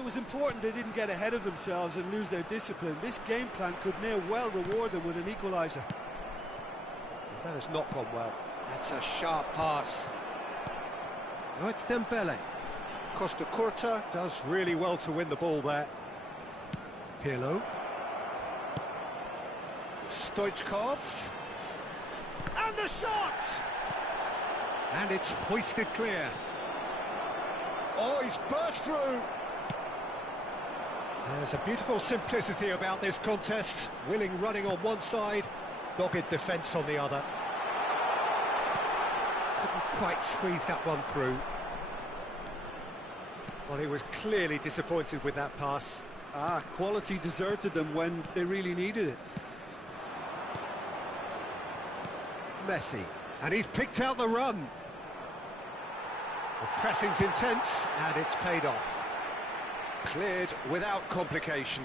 it was important they didn't get ahead of themselves and lose their discipline. This game plan could near well reward them with an equaliser. That has not gone well. That's a sharp pass. Oh, it's Dembele. Costa Curta does really well to win the ball there. Pirlo. Stoichkov. And the shot! And it's hoisted clear. Oh, he's burst through. There's a beautiful simplicity about this contest. Willing running on one side, dogged defence on the other. Couldn't quite squeeze that one through. Well, he was clearly disappointed with that pass. Quality deserted them when they really needed it. Messi, and he's picked out the run. The pressing's intense, and it's paid off. Cleared without complication.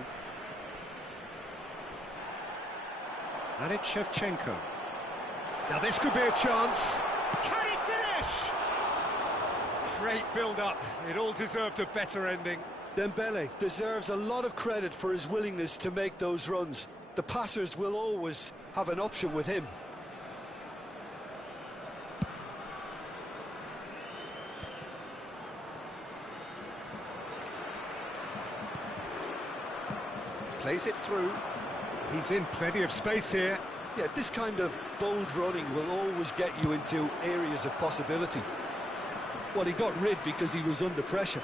And it's Shevchenko. Now this could be a chance. Can he finish? Great build-up. It all deserved a better ending. Dembele deserves a lot of credit for his willingness to make those runs. The passers will always have an option with him. Plays it through. He's in plenty of space here. Yeah, this kind of bold running will always get you into areas of possibility. Well, he got rid because he was under pressure.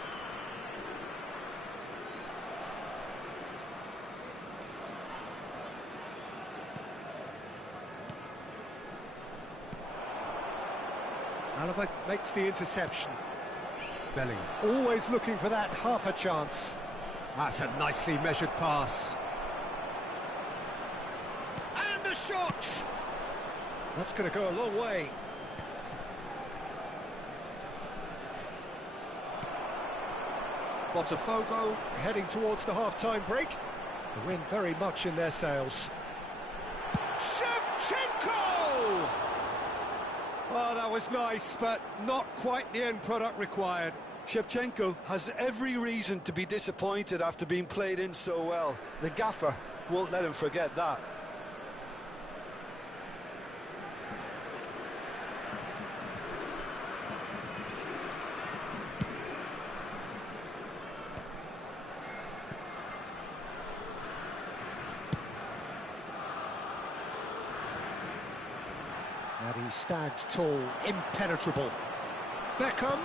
Alaba makes the interception. Bellingham always looking for that half a chance. That's a nicely measured pass. And a shot! That's going to go a long way. Botafogo heading towards the half-time break. The wind very much in their sails. Shevchenko! Oh, that was nice, but not quite the end product required. Shevchenko has every reason to be disappointed after being played in so well. The gaffer won't let him forget that. And he stands tall, impenetrable. Beckham.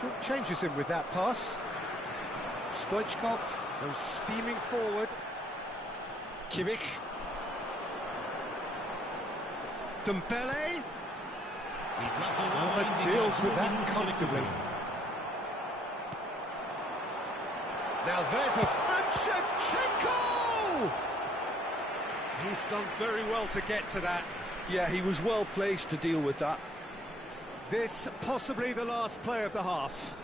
Short changes him with that pass. Stoichkov goes steaming forward. Kimmich. Dembele. And deals with that comfortably. Now there's a... And Shevchenko! He's done very well to get to that. Yeah, he was well placed to deal with that. This possibly the last play of the half.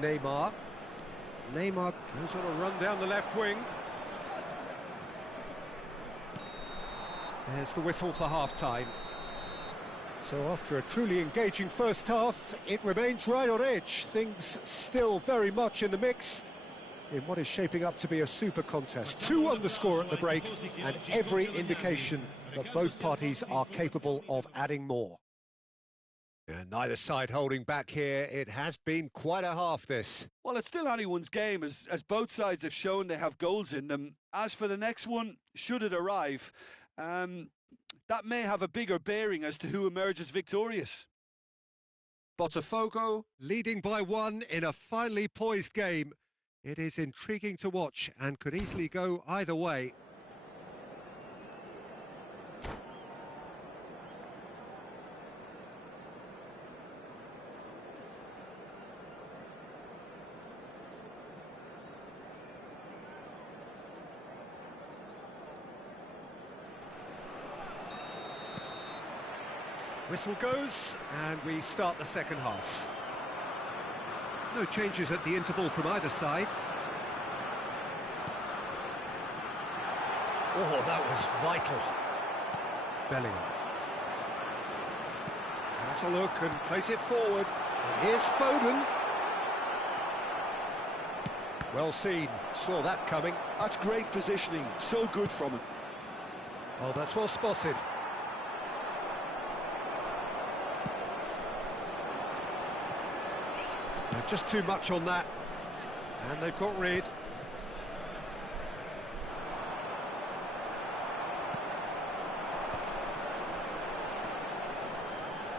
Neymar. Neymar goes on a run down the left wing. There's the whistle for half-time. So after a truly engaging first half, it remains right on edge. Things still very much in the mix in what is shaping up to be a super contest. 2 on the score at the break, and every indication that both parties are capable of adding more. And neither side holding back here. It has been quite a half, this. Well, it's still anyone's game, as both sides have shown they have goals in them. As for the next one, should it arrive, that may have a bigger bearing as to who emerges victorious. Botafogo leading by 1 in a finely poised game. It is intriguing to watch and could easily go either way. Whistle goes, and we start the second half. No changes at the interval from either side. Oh, that was vital. Bellingham. Has a look and plays it forward. And here's Foden. Well seen, saw that coming. That's great positioning, so good from him. Oh, that's well spotted. Just too much on that. And they've got rid.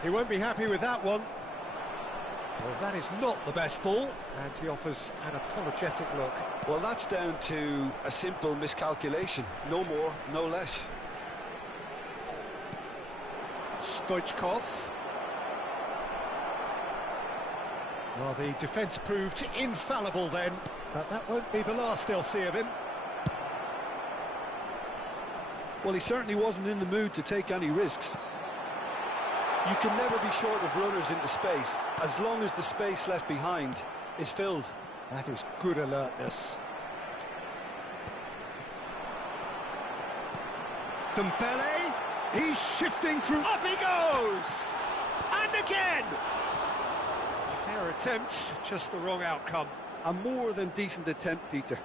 He won't be happy with that one. Well, that is not the best ball, and he offers an apologetic look. Well, that's down to a simple miscalculation. No more, no less. Stoichkov. Well, the defence proved infallible then, but that won't be the last they'll see of him. Well, he certainly wasn't in the mood to take any risks. You can never be short of runners into space, as long as the space left behind is filled. That is good alertness. Dembele, he's shifting through. Up he goes! And again! Fair attempt, just the wrong outcome. A more than decent attempt, Peter.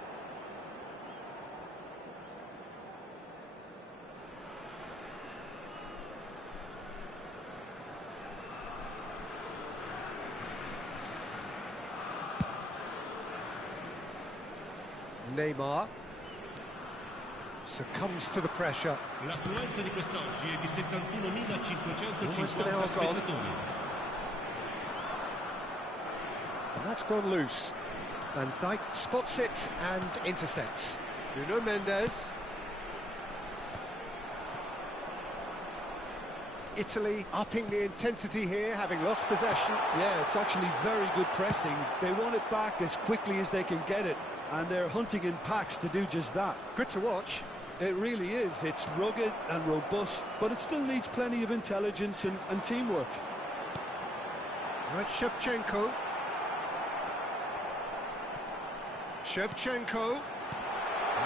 Neymar succumbs to the pressure. L'affluenza di quest'oggi è di 71.550 Almost an hour gone. spettatori. And that's gone loose. Van Dijk spots it and intercepts. Nuno Mendes. Italy upping the intensity here, having lost possession. Yeah, it's actually very good pressing. They want it back as quickly as they can get it, and they're hunting in packs to do just that. Good to watch. It really is. It's rugged and robust, but it still needs plenty of intelligence and teamwork. Right, Shevchenko. Shevchenko.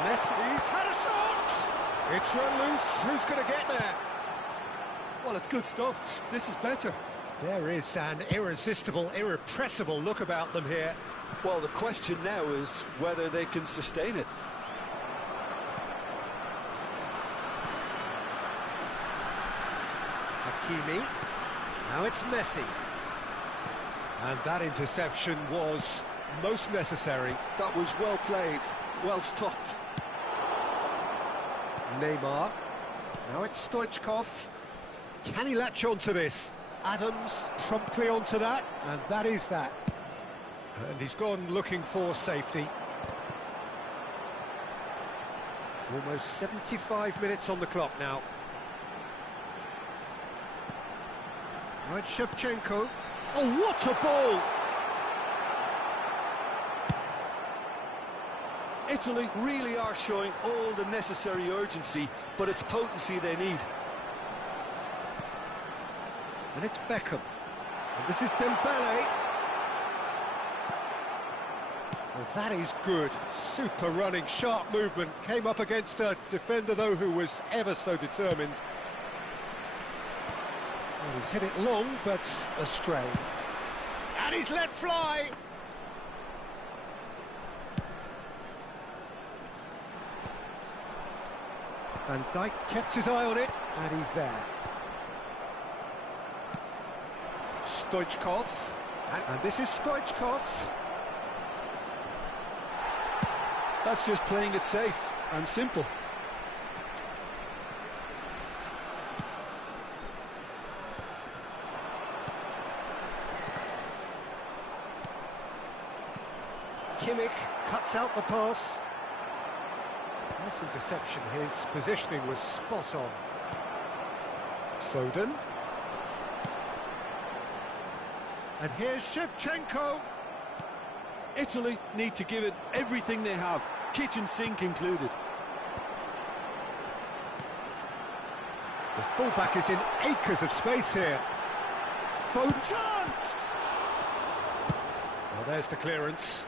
Messi's had a shot! It's run loose. Who's going to get there? Well, it's good stuff. This is better. There is an irresistible, irrepressible look about them here. Well, the question now is whether they can sustain it. Hakimi. Now it's Messi. And that interception was most necessary. That was well played, well stopped. Neymar. Now it's Stoichkov. Can he latch onto this? Adams promptly onto that, and that is that. And he's gone looking for safety. Almost 75 minutes on the clock now. Right, Shevchenko. Oh, what a ball! Italy really are showing all the necessary urgency, but it's potency they need. And it's Beckham. And this is Dembele. Well, that is good. Super running, sharp movement. Came up against a defender, though, who was ever so determined. Well, he's hit it long, but astray. And he's let fly! Van Dijk kept his eye on it, and he's there. Stoichkov. And this is Stoichkov. That's just playing it safe and simple. Kimmich cuts out the pass. Nice interception. His positioning was spot on. Foden. And here's Shevchenko. Italy need to give it everything they have, kitchen sink included. The fullback is in acres of space here. Foden. Chance! Well, there's the clearance.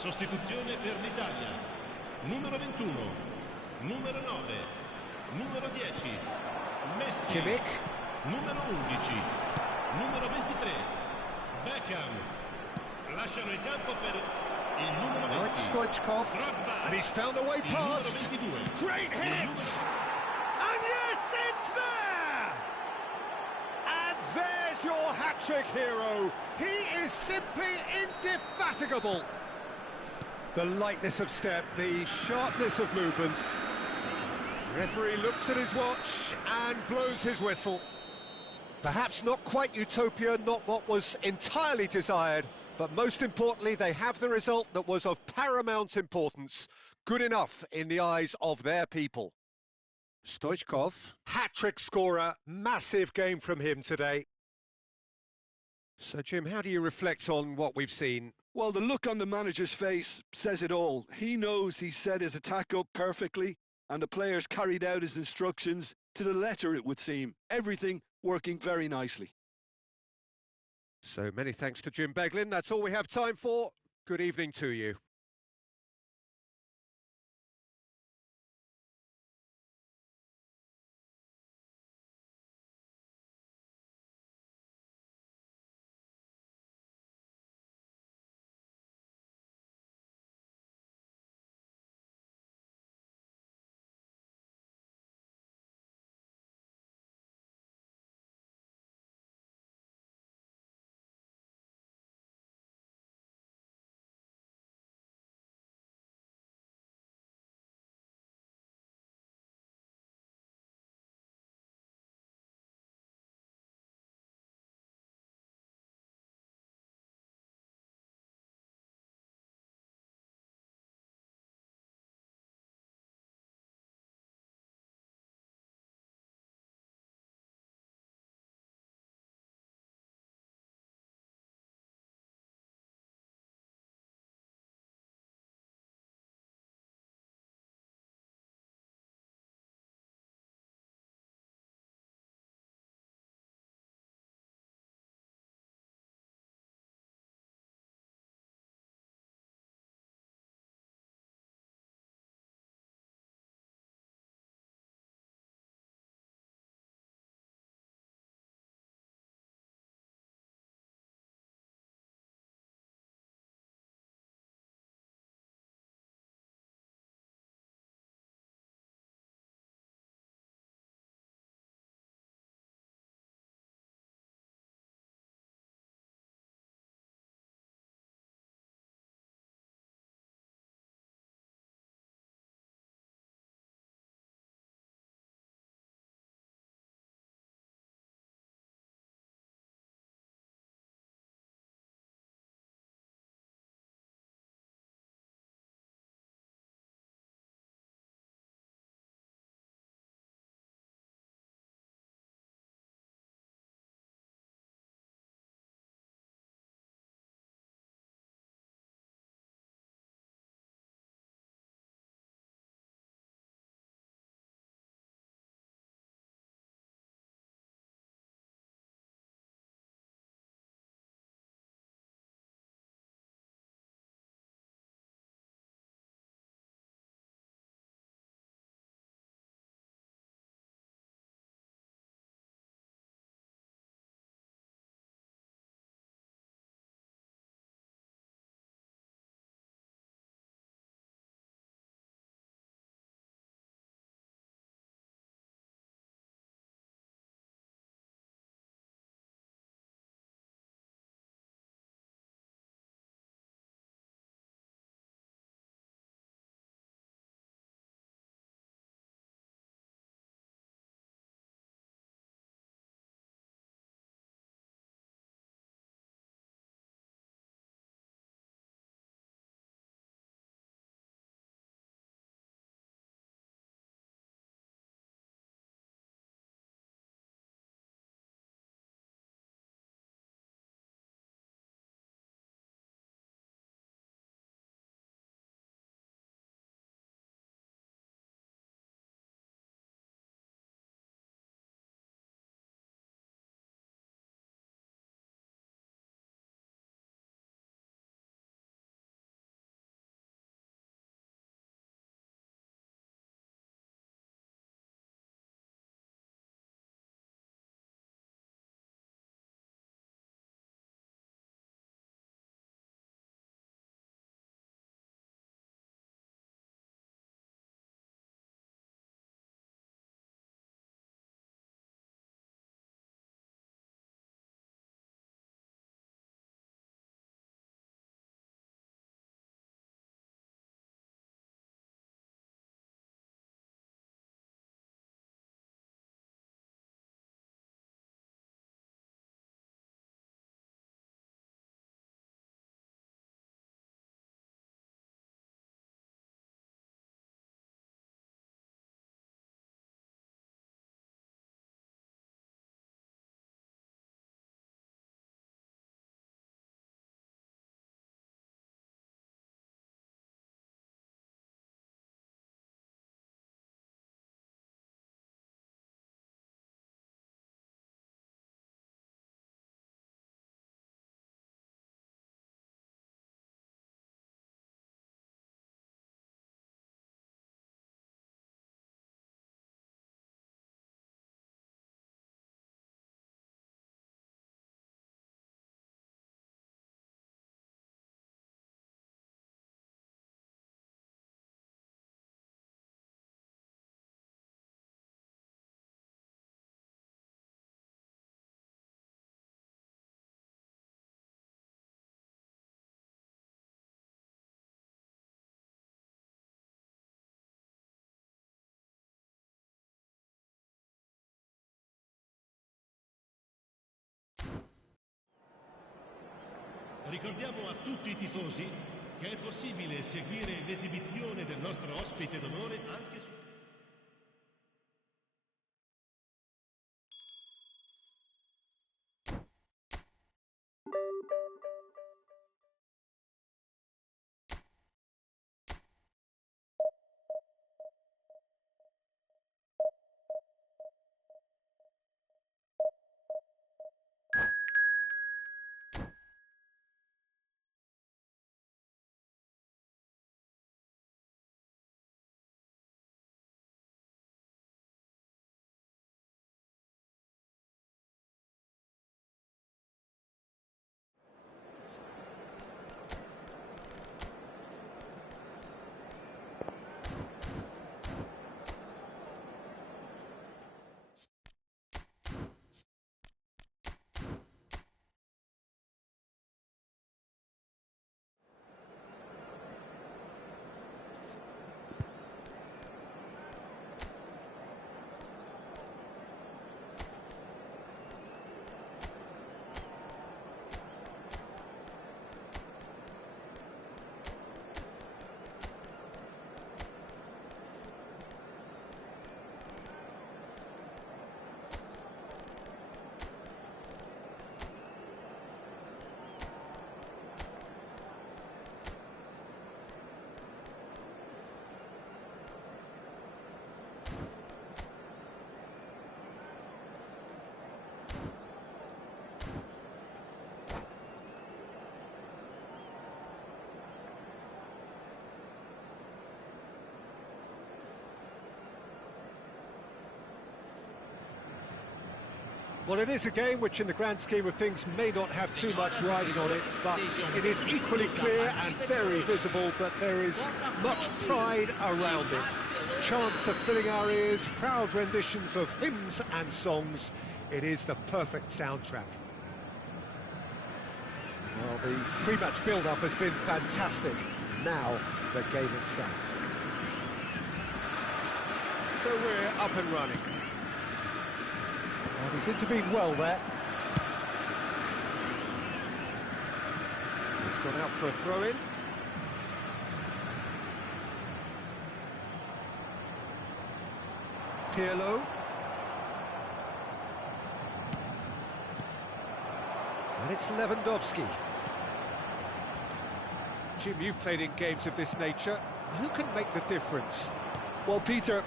Sostituzione per l'Italia. Numero 21, numero 9, numero 10, Messi. Kimmich. Numero 11, numero 23, Beckham. Lasciano il campo per il numero 20. Now it's Stoichkov, Drogba. and he's found a way Il numero past. 22. Great hit! And yes, it's there! And there's your hat-trick hero. He is simply indefatigable. The lightness of step, the sharpness of movement. Referee looks at his watch and blows his whistle. Perhaps not quite utopia, not what was entirely desired, but most importantly, they have the result that was of paramount importance. Good enough in the eyes of their people. Stoichkov, hat-trick scorer, massive game from him today. So, Jim, how do you reflect on what we've seen? Well, the look on the manager's face says it all. He knows he set his attack up perfectly, and the players carried out his instructions to the letter, it would seem. Everything working very nicely. So many thanks to Jim Beglin. That's all we have time for. Good evening to you. Ricordiamo a tutti i tifosi che è possibile seguire l'esibizione del nostro ospite d'onore anche su... Well, it is a game which in the grand scheme of things may not have too much riding on it, but it is equally clear and very visible that there is much pride around it. Chants are filling our ears, proud renditions of hymns and songs. It is the perfect soundtrack. Well, the pre-match build-up has been fantastic. Now, the game itself. So we're up and running. And he's intervened well there. It's gone out for a throw-in. Pirlo. And it's Lewandowski. Jim, you've played in games of this nature. Who can make the difference? Well, Peter,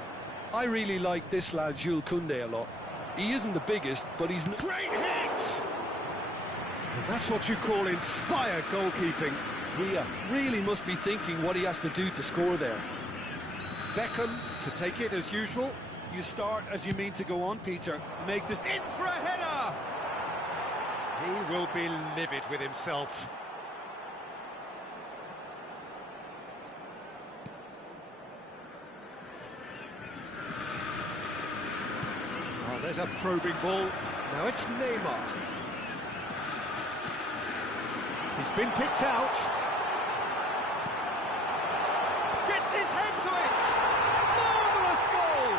I really like this lad, Jules Koundé, a lot. He isn't the biggest, but he's... Great hit! And that's what you call inspired goalkeeping. Villa really must be thinking what he has to do to score there. Beckham to take it as usual. You start as you mean to go on, Peter. Make this... In for a header! He will be livid with himself. Oh, there's a probing ball. Now it's Neymar. He's been picked out. Gets his head to it! Marvellous goal!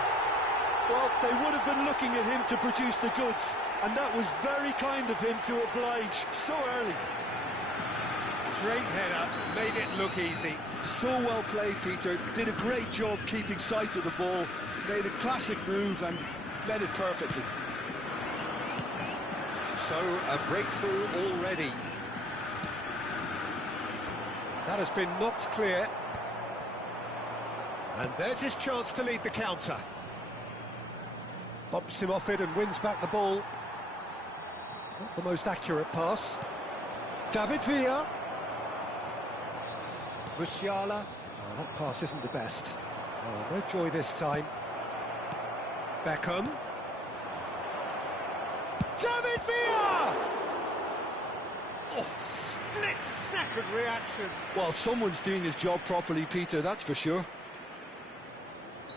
Well, they would have been looking at him to produce the goods, and that was very kind of him to oblige so early. Great header, made it look easy. So well played, Peter. Did a great job keeping sight of the ball, made a classic move and met it perfectly. So, a breakthrough already. That has been knocked clear. And there's his chance to lead the counter. Bumps him off it and wins back the ball. Not the most accurate pass. David Villa. Musiala. Oh, that pass isn't the best. Oh, no joy this time. Beckham. David Villa! Oh, split-second reaction. Well, someone's doing his job properly, Peter, that's for sure.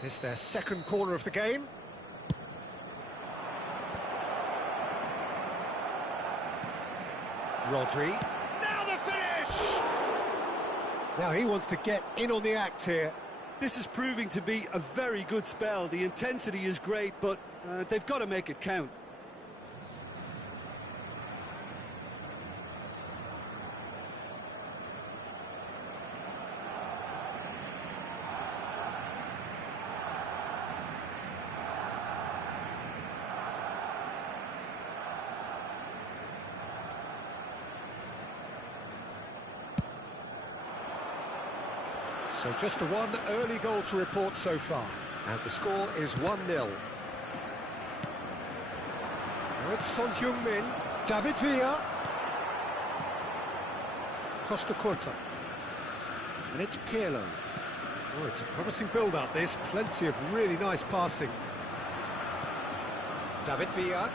It's their second corner of the game. Rodri. Now the finish! Now he wants to get in on the act here. This is proving to be a very good spell. The intensity is great, but they've got to make it count. So just the one early goal to report so far. And the score is 1-0. Now it's Son Heung-min. David Villa. Costa Curta. And it's Pirlo. Oh, it's a promising build-up, this. Plenty of really nice passing. David Villa.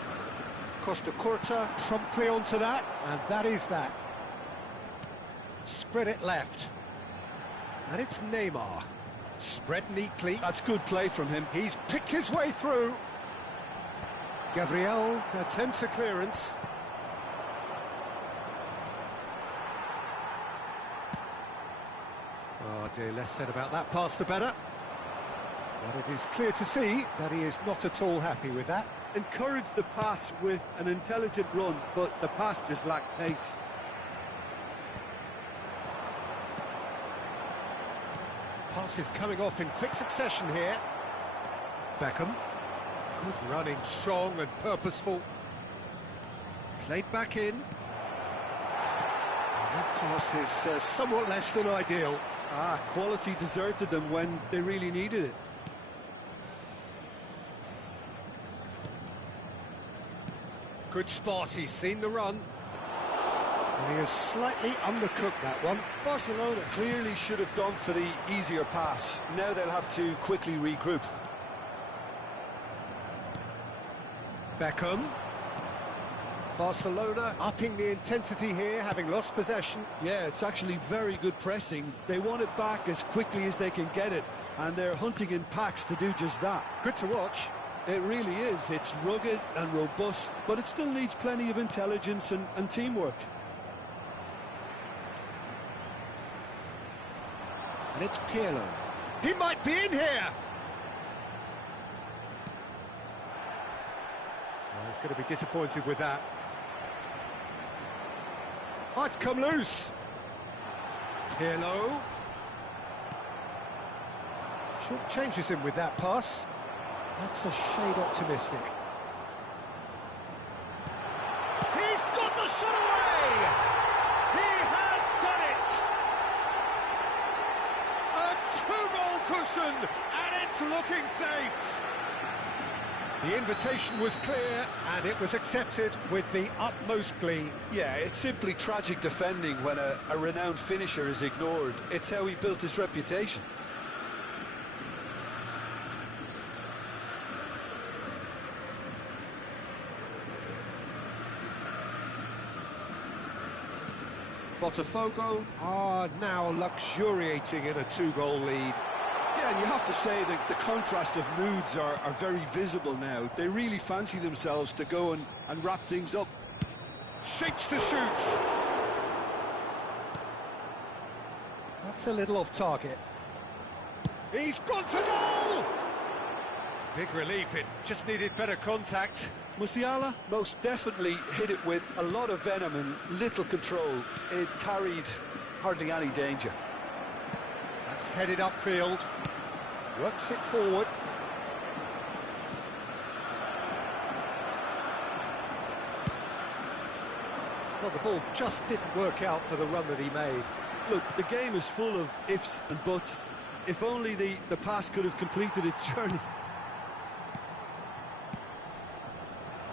Costa Curta promptly onto that, and that is that. Spread it left. And it's Neymar. Spread neatly. That's good play from him. He's picked his way through. Gabriel attempts a clearance. Oh dear, less said about that pass the better. But it is clear to see that he is not at all happy with that. Encourage the pass with an intelligent run, but the pass just lacked pace. Pass is coming off in quick succession here. Beckham. Good running, strong and purposeful. Played back in. And that pass is somewhat less than ideal. Quality deserted them when they really needed it. Good spot, he's seen the run. And he has slightly undercooked that one. Barcelona clearly should have gone for the easier pass. Now they'll have to quickly regroup. Beckham. Barcelona upping the intensity here, having lost possession. Yeah, it's actually very good pressing. They want it back as quickly as they can get it, and they're hunting in packs to do just that. Good to watch. It really is. It's rugged and robust, but it still needs plenty of intelligence and teamwork. And it's Pirlo. He might be in here! Oh, he's going to be disappointed with that. Oh, it's come loose. Pirlo. Short changes him with that pass. That's a shade optimistic. He's got the shot away! He has done it! A 2-goal cushion, and it's looking safe. The invitation was clear, and it was accepted with the utmost glee. Yeah, it's simply tragic defending when a renowned finisher is ignored. It's how he built his reputation. Botafogo are now luxuriating in a 2-goal lead. Yeah, and you have to say that the contrast of moods are very visible now. They really fancy themselves to go and wrap things up. Shapes to shoot. That's a little off target. He's gone for goal! Big relief, it just needed better contact. Musiala most definitely hit it with a lot of venom and little control. It carried hardly any danger. That's headed upfield. Works it forward. Well, the ball just didn't work out for the run that he made. Look, the game is full of ifs and buts. If only the pass could have completed its journey.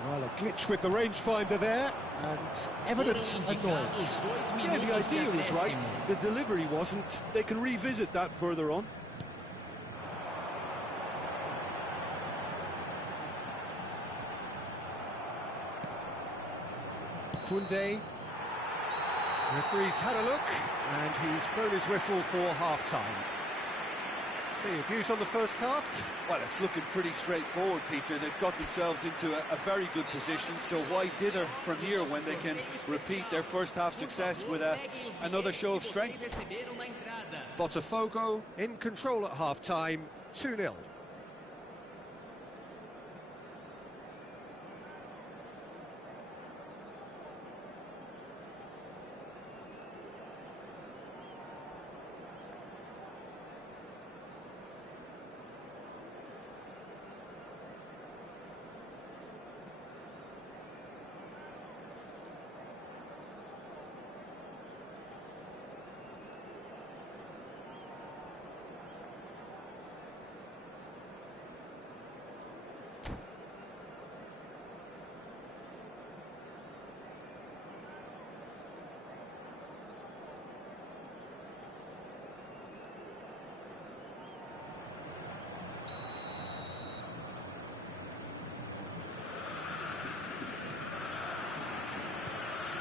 Well, a glitch with the rangefinder there, and evident annoyance. Yeah, the idea was right. The delivery wasn't. They can revisit that further on. Koundé. Referee's had a look, and he's blown his whistle for half-time. So your views on the first half? Well, it's looking pretty straightforward, Peter. They've got themselves into a very good position, so why dither from here when they can repeat their first half success with another show of strength? Botafogo in control at half-time, 2-0.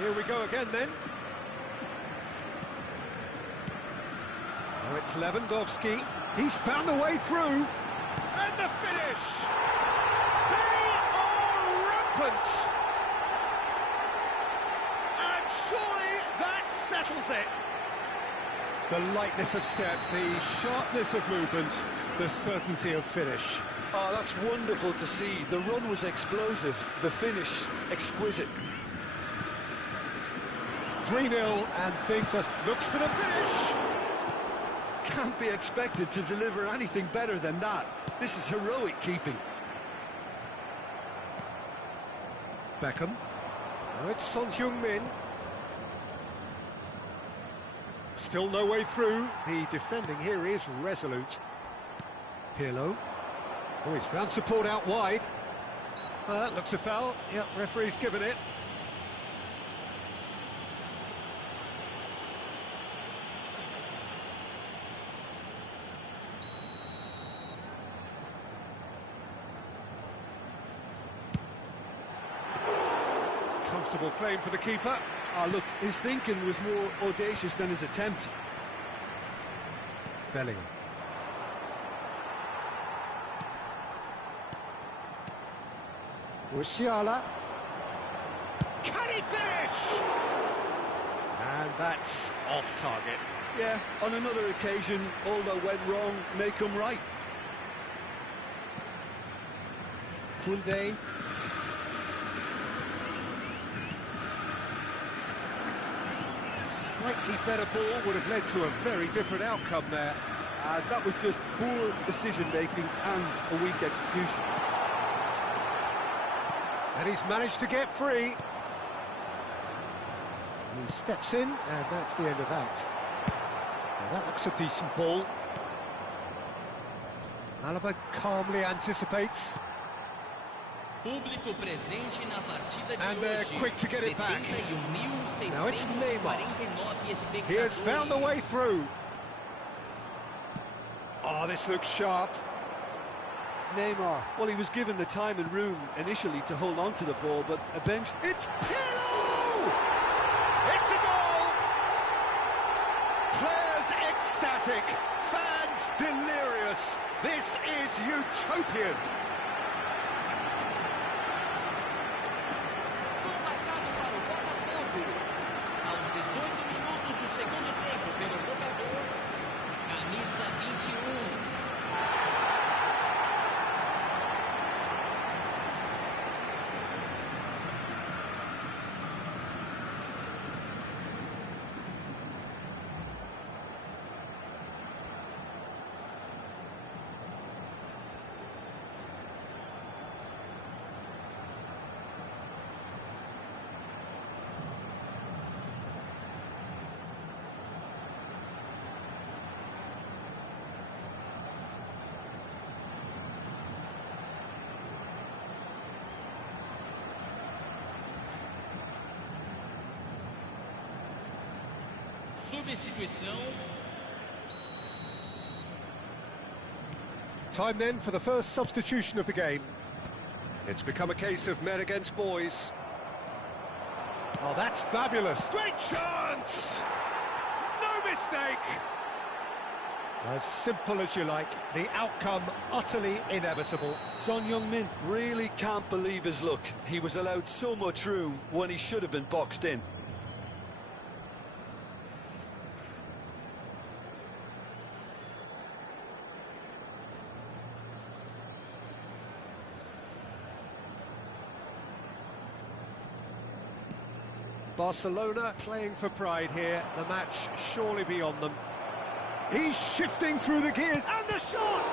Here we go again then. Now it's Lewandowski. He's found the way through. And the finish! They are rampant! And surely that settles it. The lightness of step, the sharpness of movement, the certainty of finish. Oh, that's wonderful to see. The run was explosive, the finish exquisite. 3-0 and things just looks for the finish. Can't be expected to deliver anything better than that. This is heroic keeping. Beckham. Now it's Son Heung-min. Still no way through. The defending here is resolute. Pirlo. Oh, he's found support out wide. That looks a foul. Yep, referee's given it. Comfortable claim for the keeper. Oh, look, his thinking was more audacious than his attempt. Bellingham. Musiala. Can he finish? And that's off target. Yeah, on another occasion, all that went wrong may come right. Koundé. A slightly better ball would have led to a very different outcome there. That was just poor decision-making and a weak execution. And he's managed to get free. He steps in, and that's the end of that. Now that looks a decent ball. Alaba calmly anticipates. Público presente na partida de And they're hoje. quick to get it back. 71.649 Now it's Neymar. espectadores. He has found the way through. Oh, this looks sharp. Neymar, well, he was given the time and room initially to hold on to the ball, but eventually... It's Pirlo! It's a goal! Players ecstatic, fans delirious. This is utopian. Gol marcado para o Botafogo. Aos 18 minutos do segundo tempo pelo jogador, camisa 21. Substituição. Time then for the first substitution of the game. It's become a case of men against boys. Oh, that's fabulous. Great chance! No mistake! As simple as you like, the outcome utterly inevitable. Son Heung-min really can't believe his luck. He was allowed so much room when he should have been boxed in. Barcelona playing for pride here, the match surely beyond them. He's shifting through the gears, and the shot!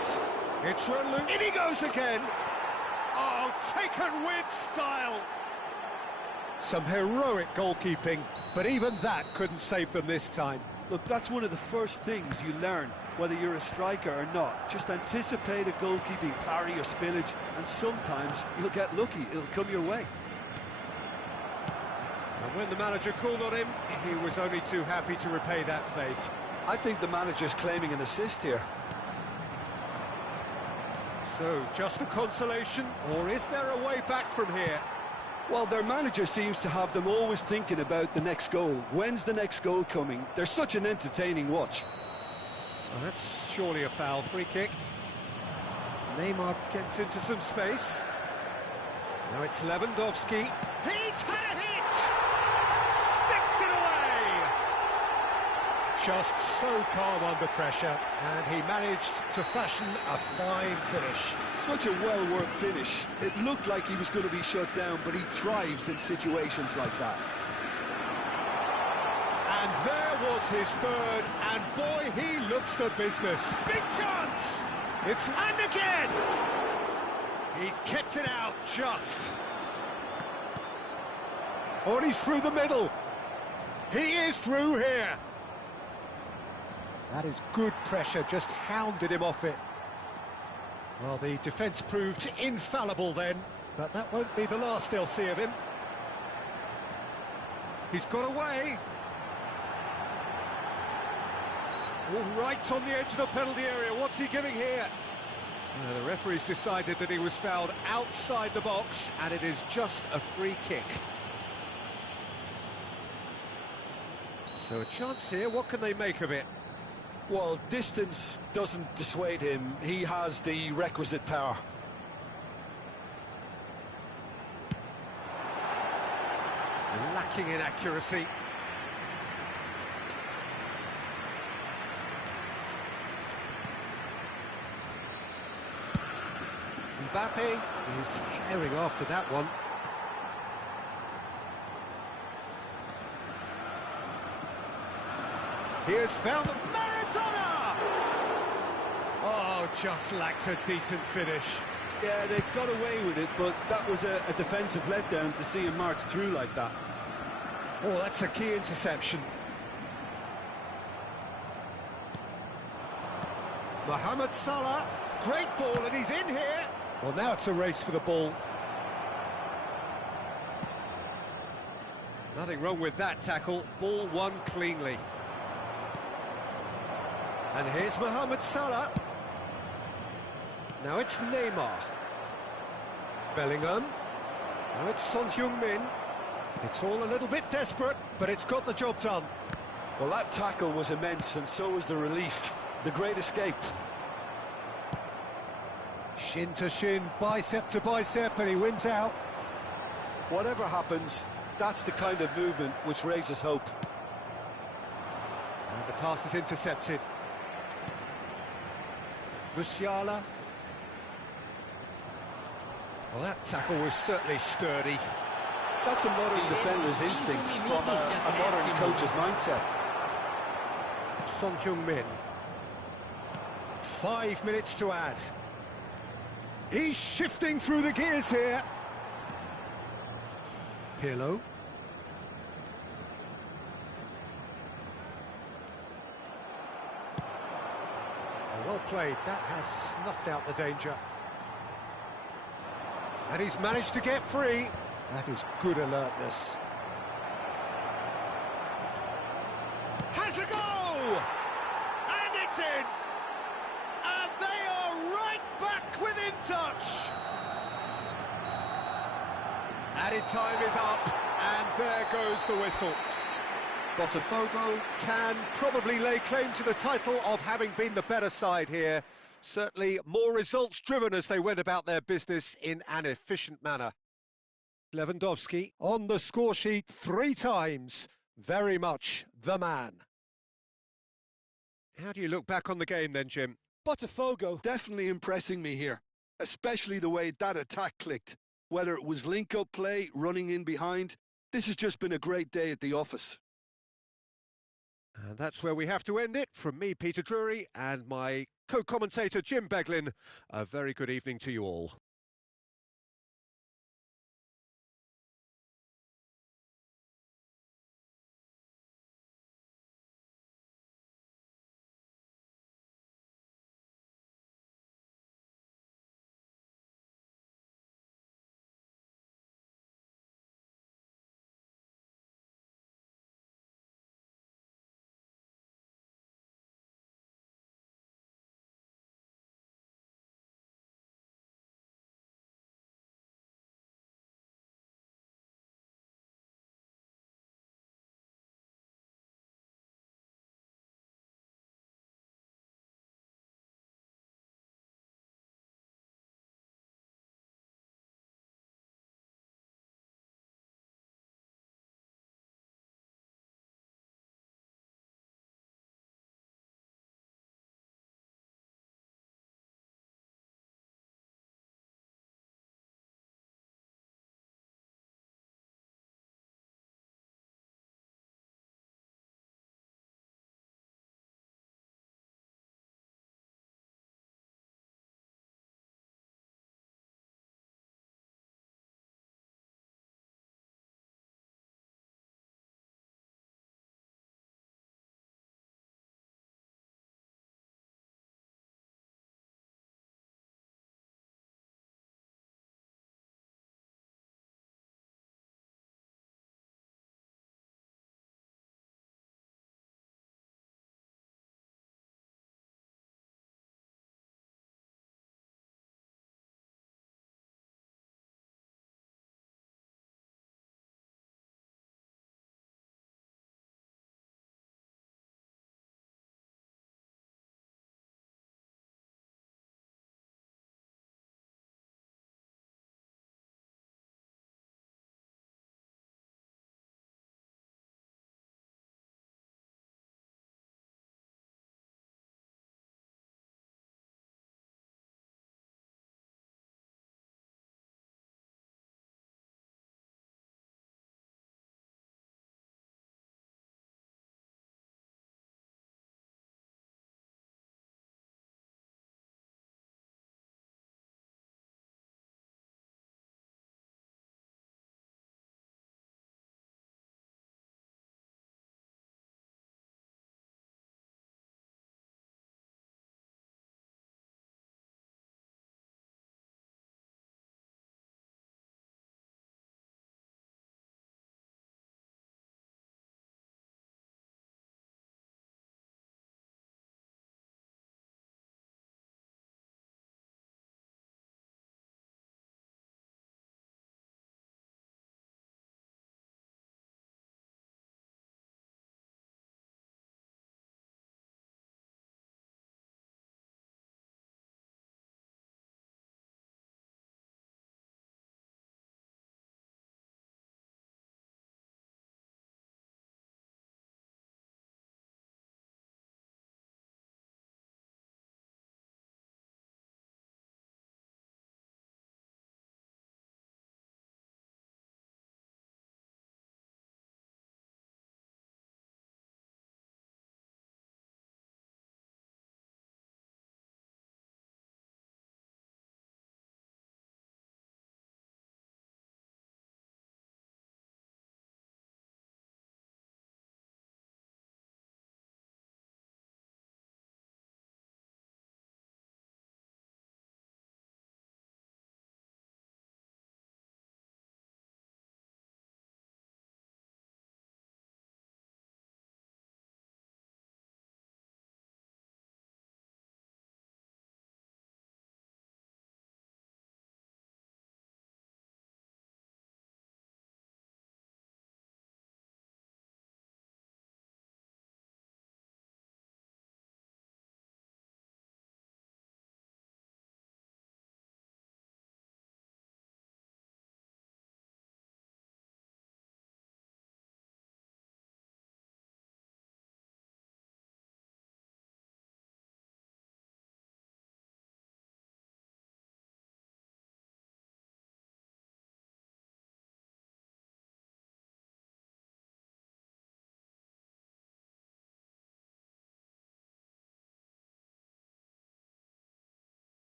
It's resolute, in he goes again! Oh, taken with style! Some heroic goalkeeping, but even that couldn't save them this time. Look, that's one of the first things you learn, whether you're a striker or not. Just anticipate a goalkeeping parry or spillage, and sometimes you'll get lucky, it'll come your way. And when the manager called on him, he was only too happy to repay that faith. I think the manager's claiming an assist here. So, just a consolation, or is there a way back from here? Well, their manager seems to have them always thinking about the next goal. When's the next goal coming? They're such an entertaining watch. Well, that's surely a foul. Free kick. Neymar gets into some space. Now it's Lewandowski. He's had a hit! Sticks it away! Just so calm under pressure, and he managed to fashion a fine finish. Such a well-worked finish. It looked like he was going to be shut down, but he thrives in situations like that. And there was his third, and boy, he looks the business. Big chance! It's and again! He's kept it out just. Oh, and he's through the middle. He is through here. That is good pressure, just hounded him off it. Well, the defence proved infallible then, but that won't be the last they'll see of him. He's got away. All right on the edge of the penalty area. What's he giving here? The referee's decided that he was fouled outside the box, and it is just a free kick. So a chance here. What can they make of it? Well, distance doesn't dissuade him. He has the requisite power. Lacking in accuracy. Mbappe is herring after that one. He has found Maradona! Oh, just lacked a decent finish. Yeah, they got away with it, but that was a defensive letdown to see him march through like that. Oh, that's a key interception. Mohamed Salah, great ball, and he's in here. Well, now it's a race for the ball. Nothing wrong with that tackle. Ball won cleanly. And here's Mohamed Salah. Now it's Neymar. Bellingham. Now it's Son Heung-min. It's all a little bit desperate, but it's got the job done. Well, that tackle was immense, and so was the relief. The great escape. Shin to shin, bicep to bicep, and he wins out. Whatever happens, that's the kind of movement which raises hope. And the pass is intercepted. Musiala. Well, that tackle was certainly sturdy. That's a modern defender's instinct from a modern coach's mindset. Son Heung-min. 5 minutes to add. He's shifting through the gears here. Pirlo. Well played. That has snuffed out the danger. And he's managed to get free. That is good alertness. Has a go! And it's in! And they are right back within touch! Added time is up, and there goes the whistle. Botafogo can probably lay claim to the title of having been the better side here. Certainly more results-driven as they went about their business in an efficient manner. Lewandowski on the score sheet 3 times. Very much the man. How do you look back on the game then, Jim? Botafogo definitely impressing me here, especially the way that attack clicked. Whether it was link-up play, running in behind, this has just been a great day at the office. And that's where we have to end it. From me, Peter Drury, and my co-commentator, Jim Beglin, a very good evening to you all.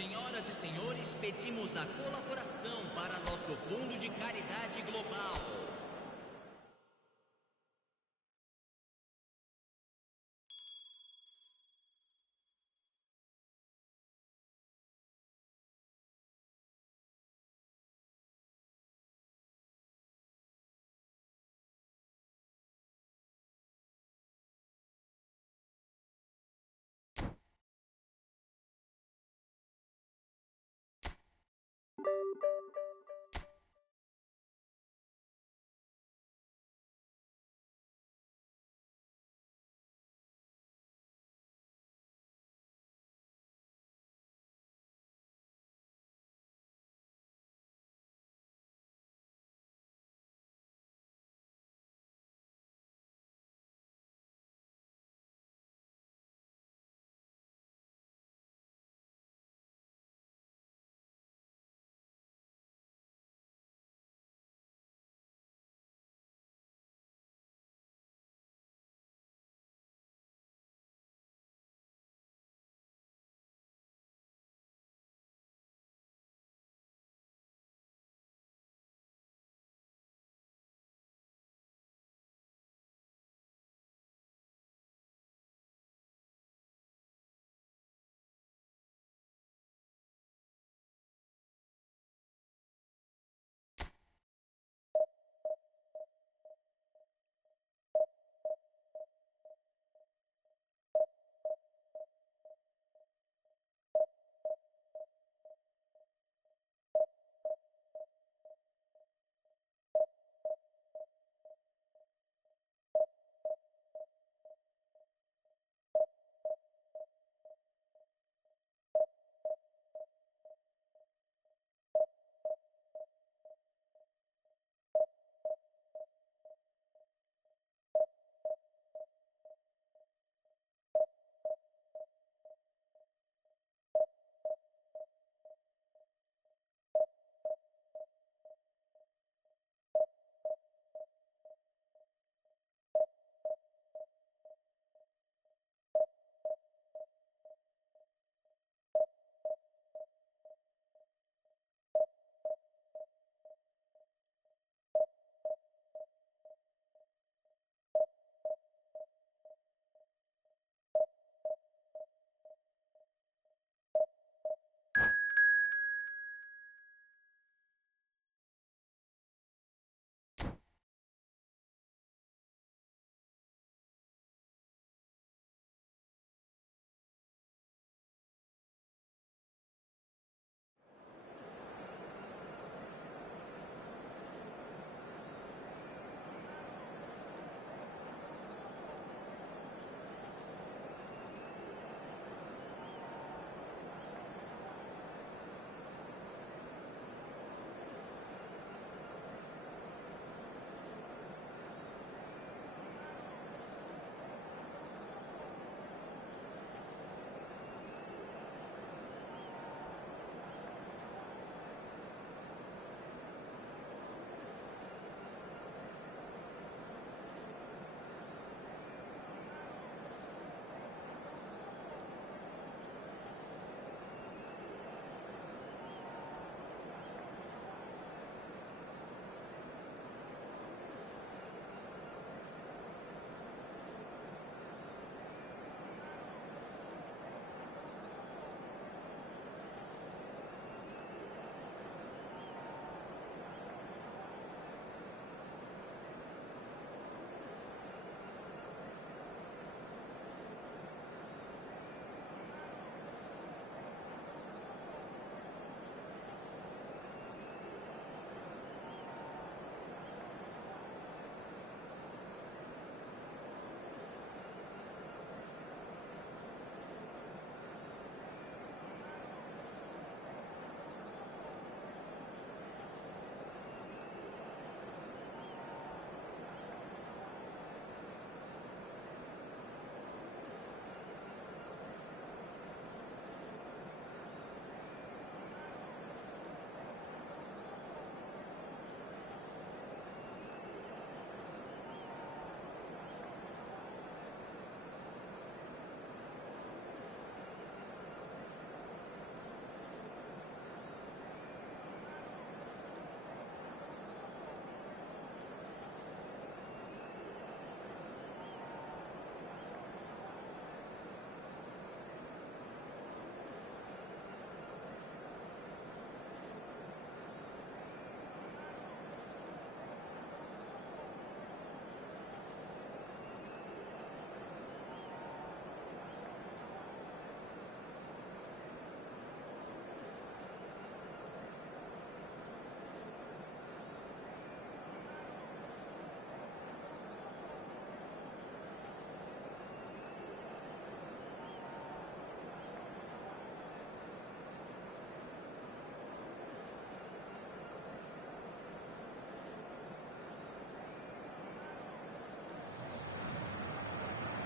Senhoras e senhores, pedimos a colaboração para nosso Fundo de Caridade Global.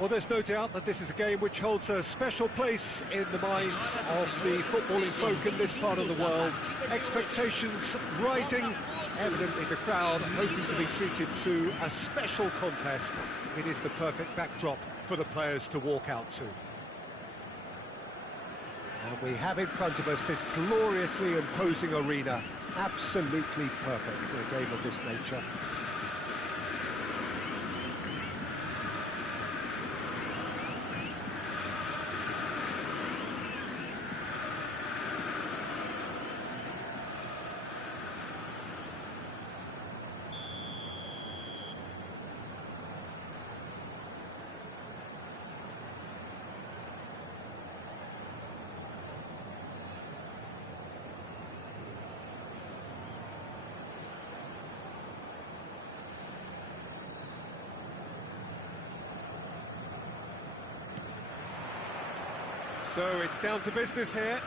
Well, there's no doubt that this is a game which holds a special place in the minds of the footballing folk in this part of the world. Expectations rising, evidently the crowd hoping to be treated to a special contest. It is the perfect backdrop for the players to walk out to. And we have in front of us this gloriously imposing arena, absolutely perfect for a game of this nature. So it's down to business here.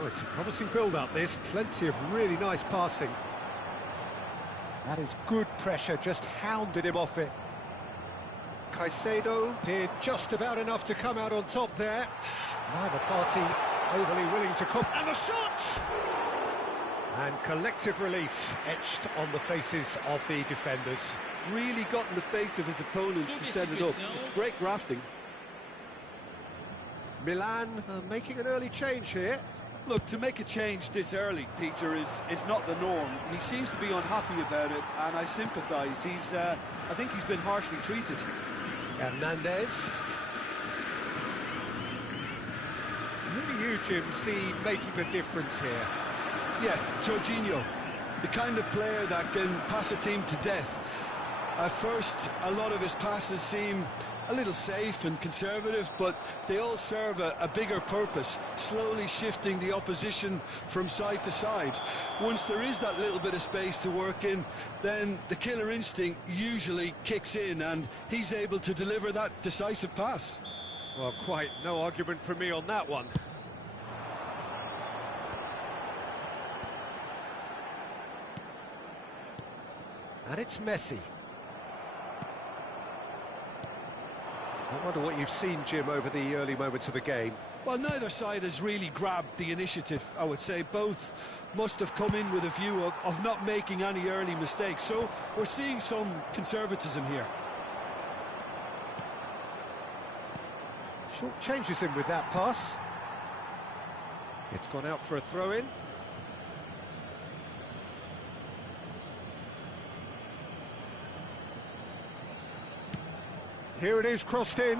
Oh, it's a promising build-up, this. Plenty of really nice passing. That is good pressure, just hounded him off it. Caicedo did just about enough to come out on top there. Neither party overly willing to come. And the shot! And collective relief etched on the faces of the defenders. Really got in the face of his opponent to set it up. It's great grafting. Milan making an early change here. Look, to make a change this early, Peter, is not the norm. He seems to be unhappy about it, and I sympathise. I think he's been harshly treated. Hernandez. Who do you, Jim, see making the difference here? Yeah, Jorginho, the kind of player that can pass a team to death. At first, a lot of his passes seem a little safe and conservative, but they all serve a bigger purpose, slowly shifting the opposition from side to side. Once there is that little bit of space to work in, then the killer instinct usually kicks in, and he's able to deliver that decisive pass. Well, quite no argument from me on that one. And it's Messi. I wonder what you've seen, Jim, over the early moments of the game. Well, neither side has really grabbed the initiative, I would say. Both must have come in with a view of not making any early mistakes. So we're seeing some conservatism here. Short changes him with that pass. It's gone out for a throw-in. Here it is, crossed in.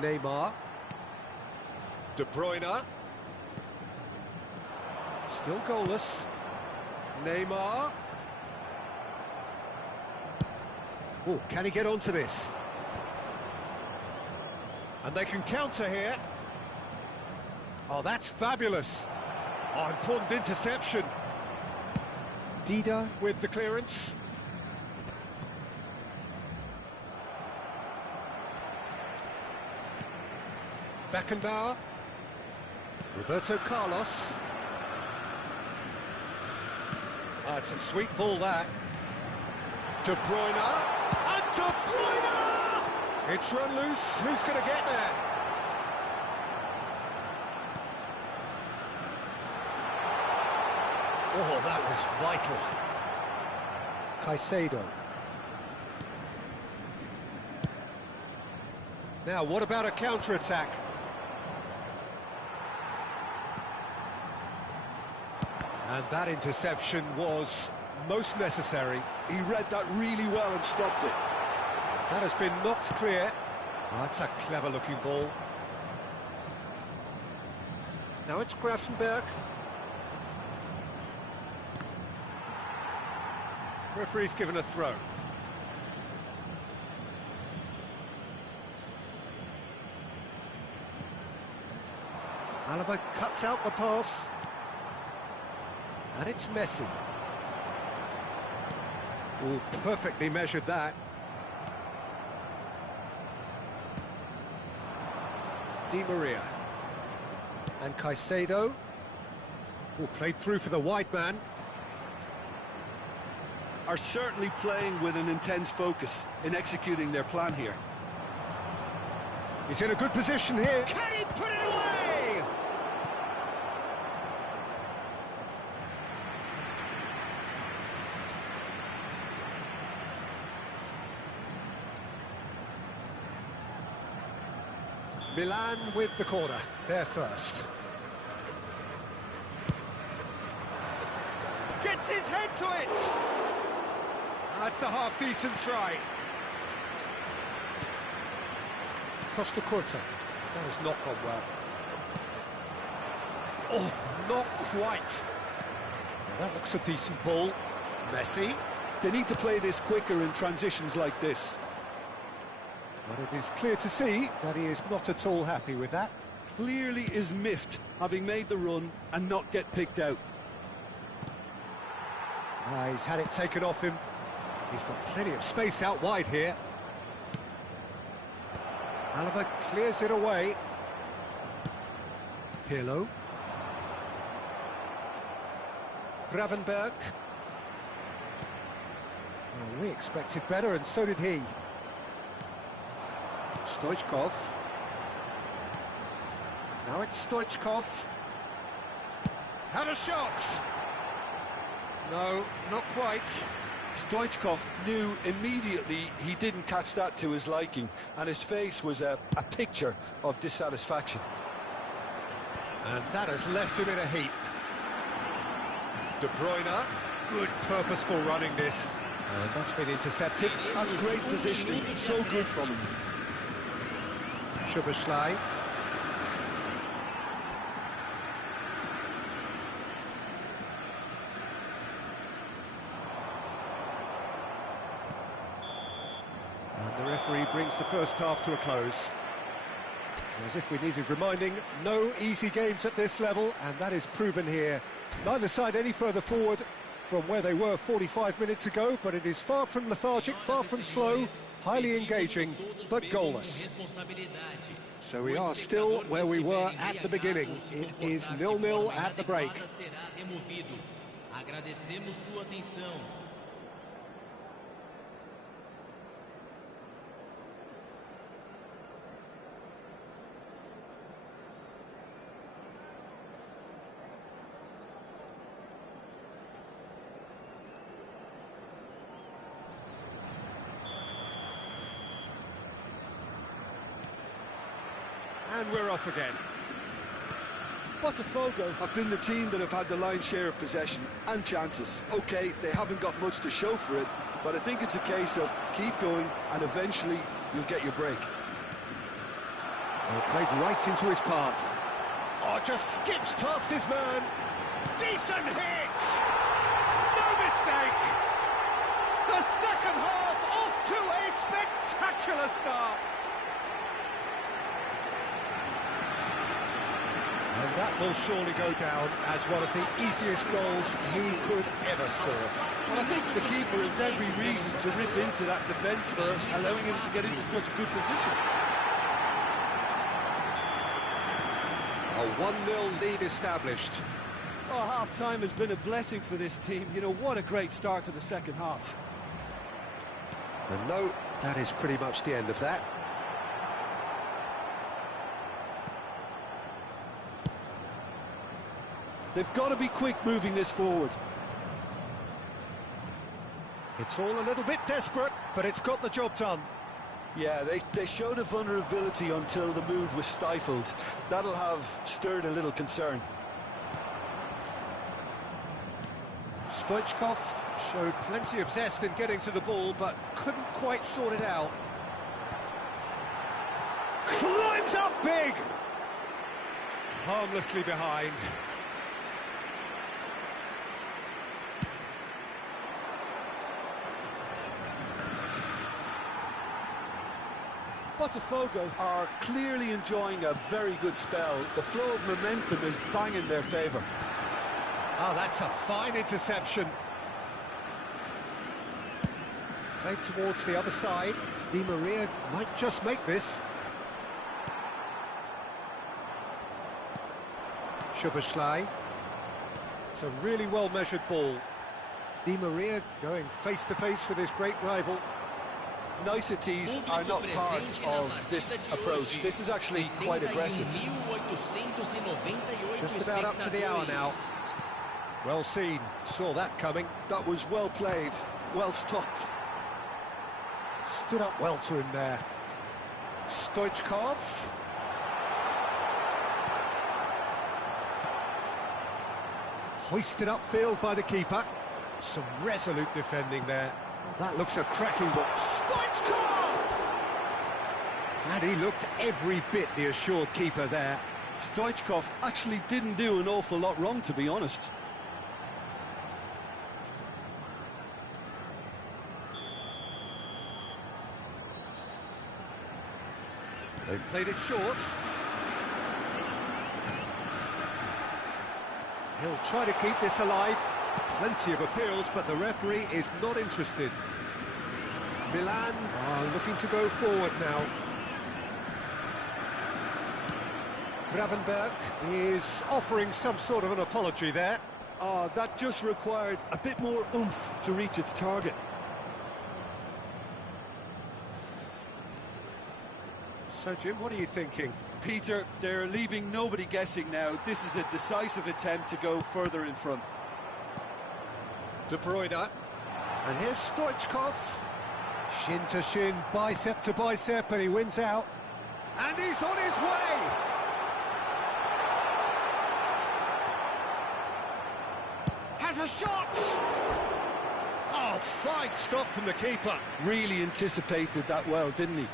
Neymar. De Bruyne. Still goalless. Neymar. Oh, can he get onto this? And they can counter here. Oh, that's fabulous. Oh, important interception. Dida with the clearance. Beckenbauer. Roberto Carlos. Oh, it's a sweet ball, that. De Bruyne. And De Bruyne! It's run loose. Who's going to get there? Oh, that was vital. Caicedo. Now, what about a counter-attack? And that interception was most necessary. He read that really well and stopped it. That has been knocked clear. Oh, that's a clever-looking ball. Now it's Grafenberg. Referee's given a throw. Alaba cuts out the pass. And it's Messi. Oh, perfectly measured that. Di Maria. And Caicedo. Oh, played through for the wide man. Are certainly playing with an intense focus in executing their plan here. He's in a good position here. Can he put it away? Milan with the corner, there first. Gets his head to it! That's a half-decent try. Costa Curta. That has not gone well. Oh, not quite. Now that looks a decent ball. Messi. They need to play this quicker in transitions like this. But it is clear to see that he is not at all happy with that. Clearly is miffed, having made the run and not get picked out. He's had it taken off him. He's got plenty of space out wide here. Alaba clears it away. Pirlo. Gravenberg. Well, we expected better, and so did he. Stoichkov. Now it's Stoichkov. Had a shot! No, not quite. Stoichkov knew immediately he didn't catch that to his liking, and his face was a picture of dissatisfaction. And that has left him in a heap. De Bruyne, good purposeful running this. And that's been intercepted. That's great positioning, so good from him. Szoboszlai. And the referee brings the first half to a close. As if we needed reminding, no easy games at this level, and that is proven here. Neither side any further forward from where they were 45 minutes ago, but it is far from lethargic, far from slow, highly engaging, but goalless. So we are still where we were at the beginning. It is 0-0 at the break. Agradecemos sua atenção. And we're off again. Botafogo have been the team that have had the lion's share of possession and chances. OK, they haven't got much to show for it, but I think it's a case of keep going and eventually you'll get your break. Oh, played right into his path. Oh, just skips past his man. Decent hit! No mistake! The second half off to a spectacular start. And that will surely go down as one of the easiest goals he could ever score. Well, I think the keeper has every reason to rip into that defence for allowing him to get into such a good position. A 1-0 lead established. Oh, half-time has been a blessing for this team. You know, what a great start to the second half. And no, that is pretty much the end of that. They've got to be quick moving this forward. It's all a little bit desperate, but it's got the job done. Yeah, they showed a vulnerability until the move was stifled. That'll have stirred a little concern. Stoichkov showed plenty of zest in getting to the ball, but couldn't quite sort it out. Climbs up big! Harmlessly behind. Botafogo are clearly enjoying a very good spell. The flow of momentum is bang in their favour. Oh, that's a fine interception. Played towards the other side. Di Maria might just make this. Szoboszlai. It's a really well-measured ball. Di Maria going face-to-face with his great rival. Niceties are not part of this approach. This is actually quite aggressive. Just about up to the hour now. Well seen, saw that coming. That was well played, well stopped. Stood up well to him there. Stoichkov. Hoisted upfield by the keeper. Some resolute defending there. Oh, that looks a cracking ball. Stoichkov! And he looked every bit the assured keeper there. Stoichkov actually didn't do an awful lot wrong, to be honest. They've played it short. He'll try to keep this alive. Plenty of appeals, but the referee is not interested. Milan are looking to go forward now. Gravenberg is offering some sort of an apology there. That just required a bit more oomph to reach its target. So, Jim, what are you thinking? Peter, they're leaving nobody guessing now. This is a decisive attempt to go further in front. De Bruyne. And here's Stoichkov. Shin to shin, bicep to bicep, and he wins out. And he's on his way! Has a shot! Oh, fine stop from the keeper. Really anticipated that well, didn't he?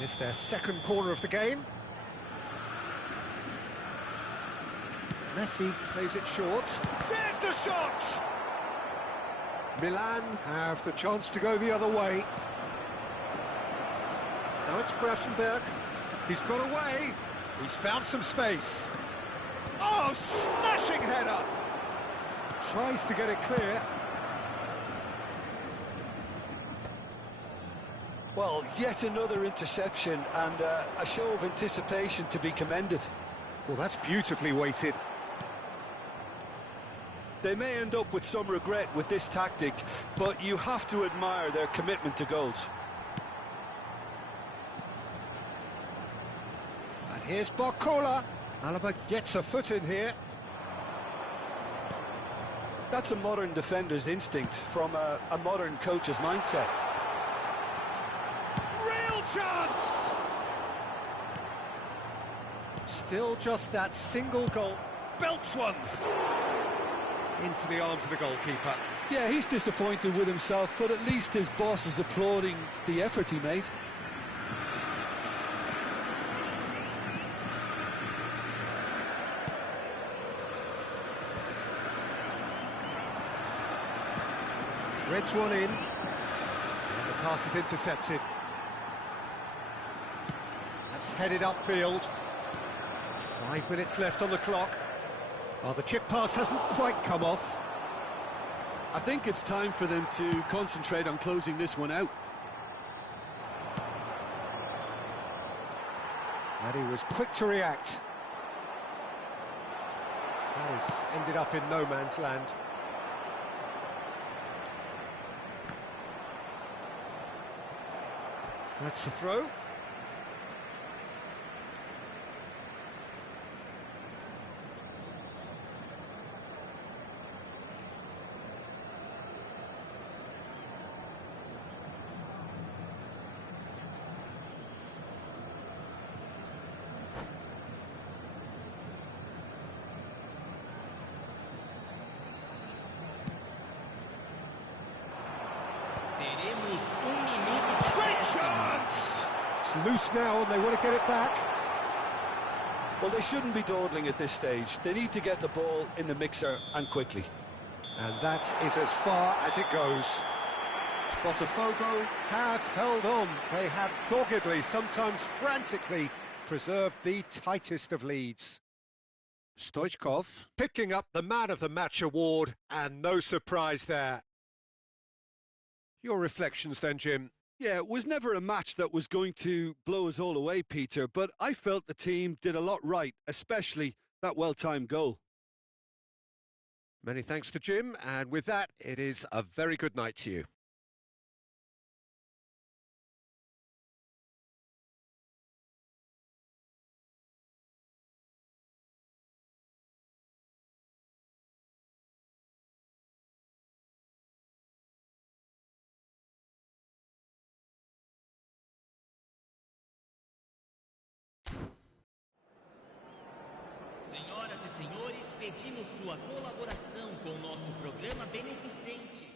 It's their second corner of the game. Messi plays it short. There's the shot! Milan have the chance to go the other way. Now it's Grafenberg. He's got away. He's found some space. Oh, smashing header! Tries to get it clear. Well, yet another interception and a show of anticipation to be commended. Well, that's beautifully weighted. They may end up with some regret with this tactic, but you have to admire their commitment to goals. And here's Barcola. Alaba gets a foot in here. That's a modern defender's instinct from a modern coach's mindset. Real chance! Still just that single goal. Belts one! Into the arms of the goalkeeper. Yeah, he's disappointed with himself, but at least his boss is applauding the effort he made. Threads one in. And the pass is intercepted. That's headed upfield. 5 minutes left on the clock. Oh, the chip pass hasn't quite come off. I think it's time for them to concentrate on closing this one out. And he was quick to react. Nice, ended up in no man's land. That's the throw. Great chance! It's loose now and they want to get it back. Well, they shouldn't be dawdling at this stage. They need to get the ball in the mixer and quickly. And that is as far as it goes. Botafogo have held on. They have doggedly, sometimes frantically, preserved the tightest of leads. Stoichkov picking up the Man of the Match award, and no surprise there. Your reflections then, Jim? Yeah, it was never a match that was going to blow us all away, Peter, but I felt the team did a lot right, especially that well-timed goal. Many thanks to Jim, and with that, it is a very good night to you. Senhoras e senhores, pedimos sua colaboração com o nosso programa beneficente.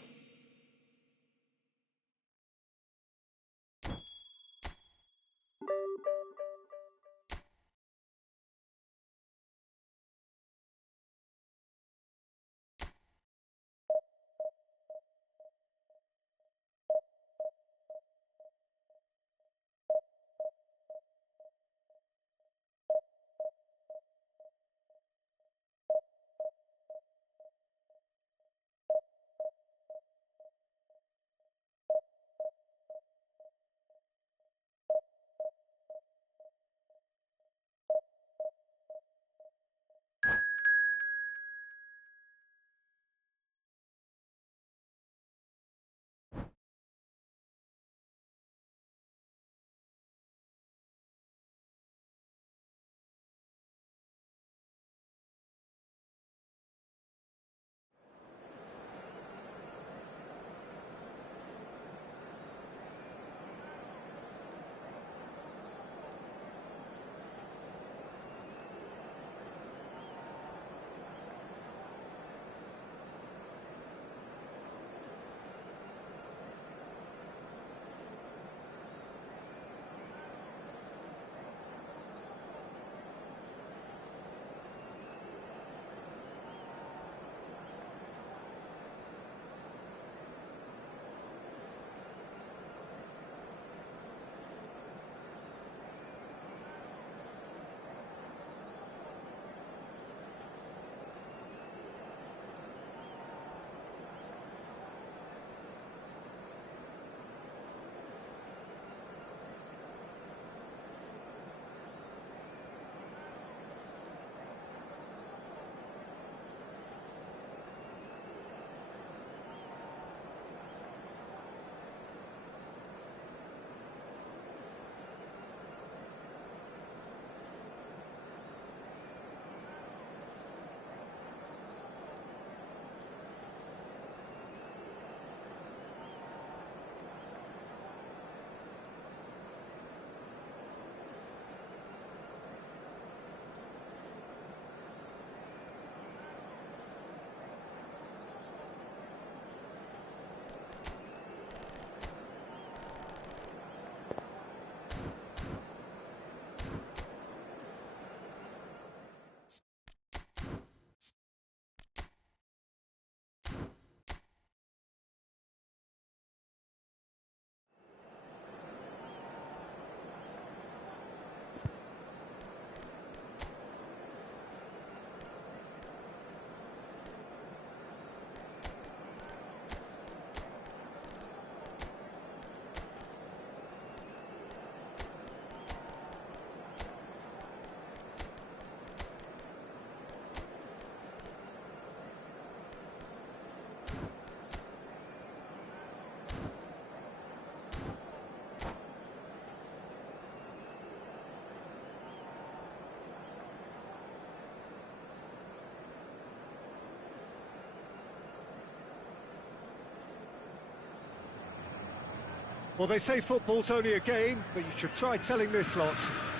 Well, they say football's only a game, but you should try telling this lot.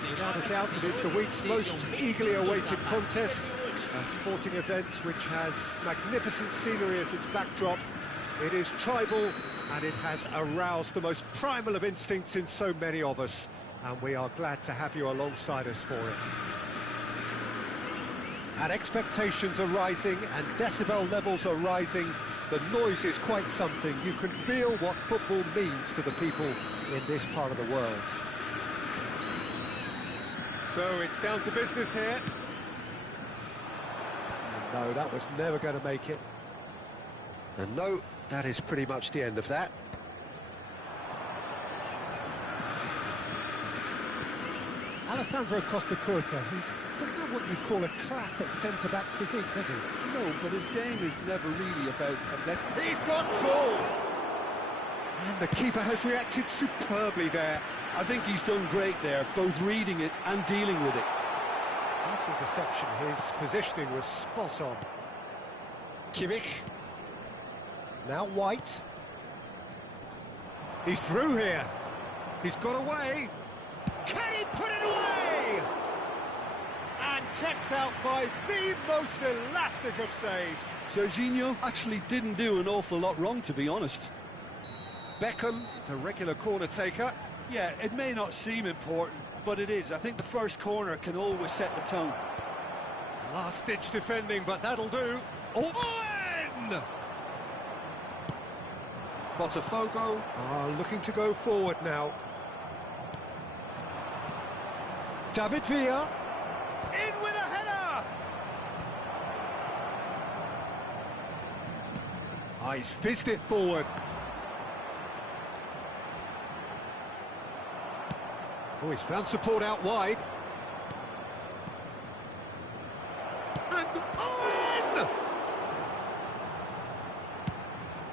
Without a doubt, it is the week's most eagerly awaited contest, a sporting event which has magnificent scenery as its backdrop. It is tribal, and it has aroused the most primal of instincts in so many of us, and we are glad to have you alongside us for it. And expectations are rising, and decibel levels are rising. The noise is quite something. You can feel what football means to the people in this part of the world. So it's down to business here. And no, that was never going to make it. And no, that is pretty much the end of that. Alessandro Costa Curta, he doesn't have what you'd call a classic centre-back's physique, does he? No, but his game is never really about athletic. He's got full! And the keeper has reacted superbly there. I think he's done great there, both reading it and dealing with it. Nice interception, his positioning was spot on. Kimmich. Now White. He's through here. He's got away. Can he put it away? And kept out by the most elastic of saves. Serginho actually didn't do an awful lot wrong, to be honest. Beckham, the regular corner taker. Yeah, it may not seem important, but it is. I think the first corner can always set the tone. Last-ditch defending, but that'll do. Oh, in! Botafogo are looking to go forward now. David Villa. In with a header! Ah, he's fizzed it forward. Oh, he's found support out wide. And in!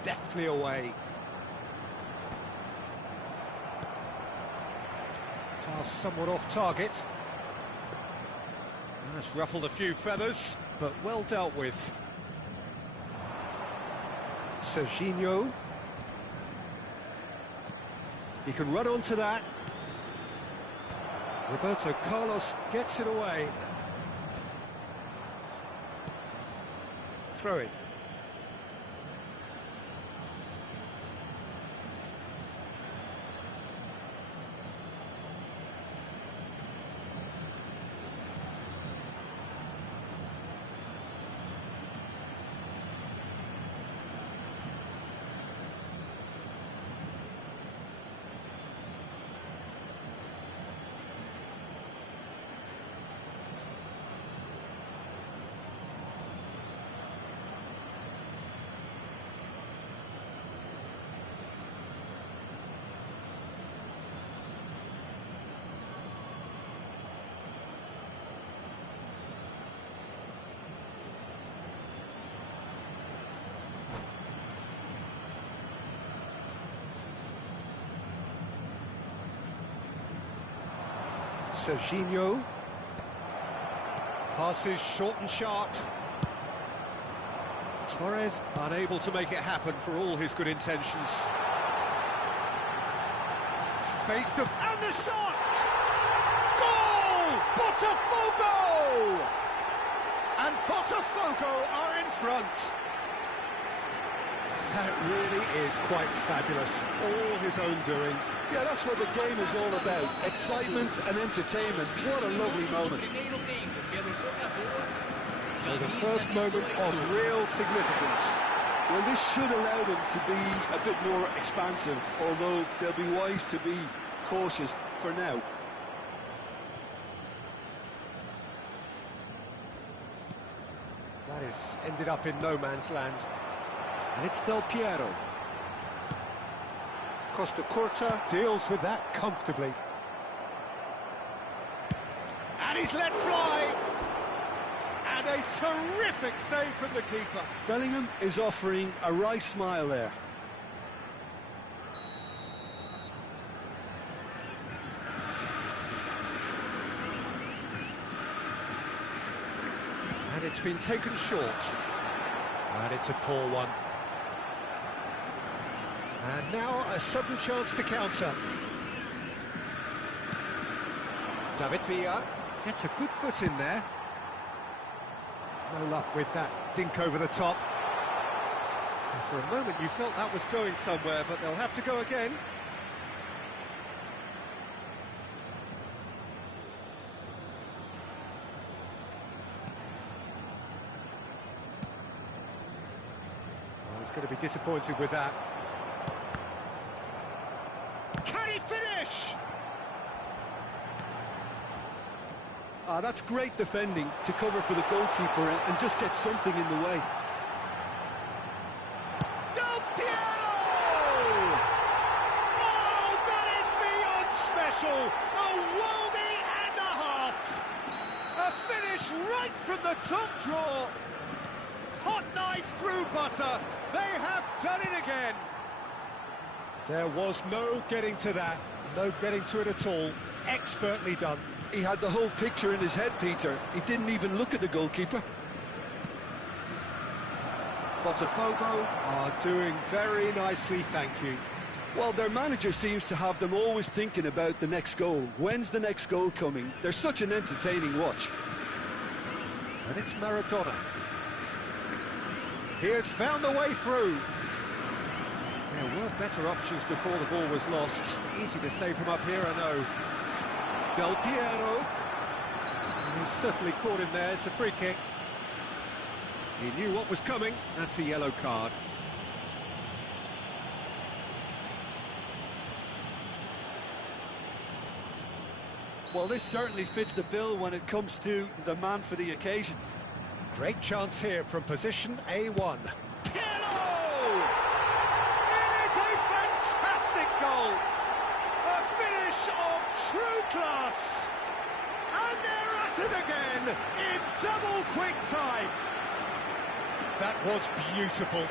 Deftly away. Pass somewhat off target. That's ruffled a few feathers, but well dealt with. Serginho. He can run onto that. Roberto Carlos gets it away. Throw it. Serginho. Passes short and sharp. Torres unable to make it happen for all his good intentions. Face to... and the shot! Goal! Botafogo! And Botafogo are in front. That really is quite fabulous. All his own doing. Yeah, that's what the game is all about. Excitement and entertainment. What a lovely moment. So the first moment of real significance. Well, this should allow them to be a bit more expansive, although they'll be wise to be cautious for now. That has ended up in no man's land. And it's Del Piero. Costa Curta Deals with that comfortably. and he's let fly. And a terrific save from the keeper. Bellingham is offering a wry smile there. And it's been taken short. And it's a poor one. And now a sudden chance to counter. David Villa gets a good foot in there. No luck with that dink over the top. And for a moment you felt that was going somewhere, but they'll have to go again. Well, he's going to be disappointed with that. Can he finish? That's great defending to cover for the goalkeeper and just get something in the way. Del Piero! Oh, that is beyond special! A worldie and a half! A finish right from the top draw! Hot knife through butter! They have done it again! There was no getting to that, no getting to it at all. Expertly done. He had the whole picture in his head, Peter. He didn't even look at the goalkeeper. Botafogo are doing very nicely, thank you. Well, their manager seems to have them always thinking about the next goal. When's the next goal coming? They're such an entertaining watch. And it's Maradona. He has found a way through. There were better options before the ball was lost. Easy to say from up here, I know. Del Piero. And he's certainly caught him there. It's a free kick. He knew what was coming. That's a yellow card. Well, this certainly fits the bill when it comes to the man for the occasion. Great chance here from position A1. Pirlo! It is a fantastic goal! A finish of true class! And they're at it again in double quick time. That was beautiful.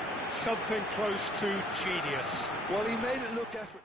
Something close to genius. Well, he made it look effortless.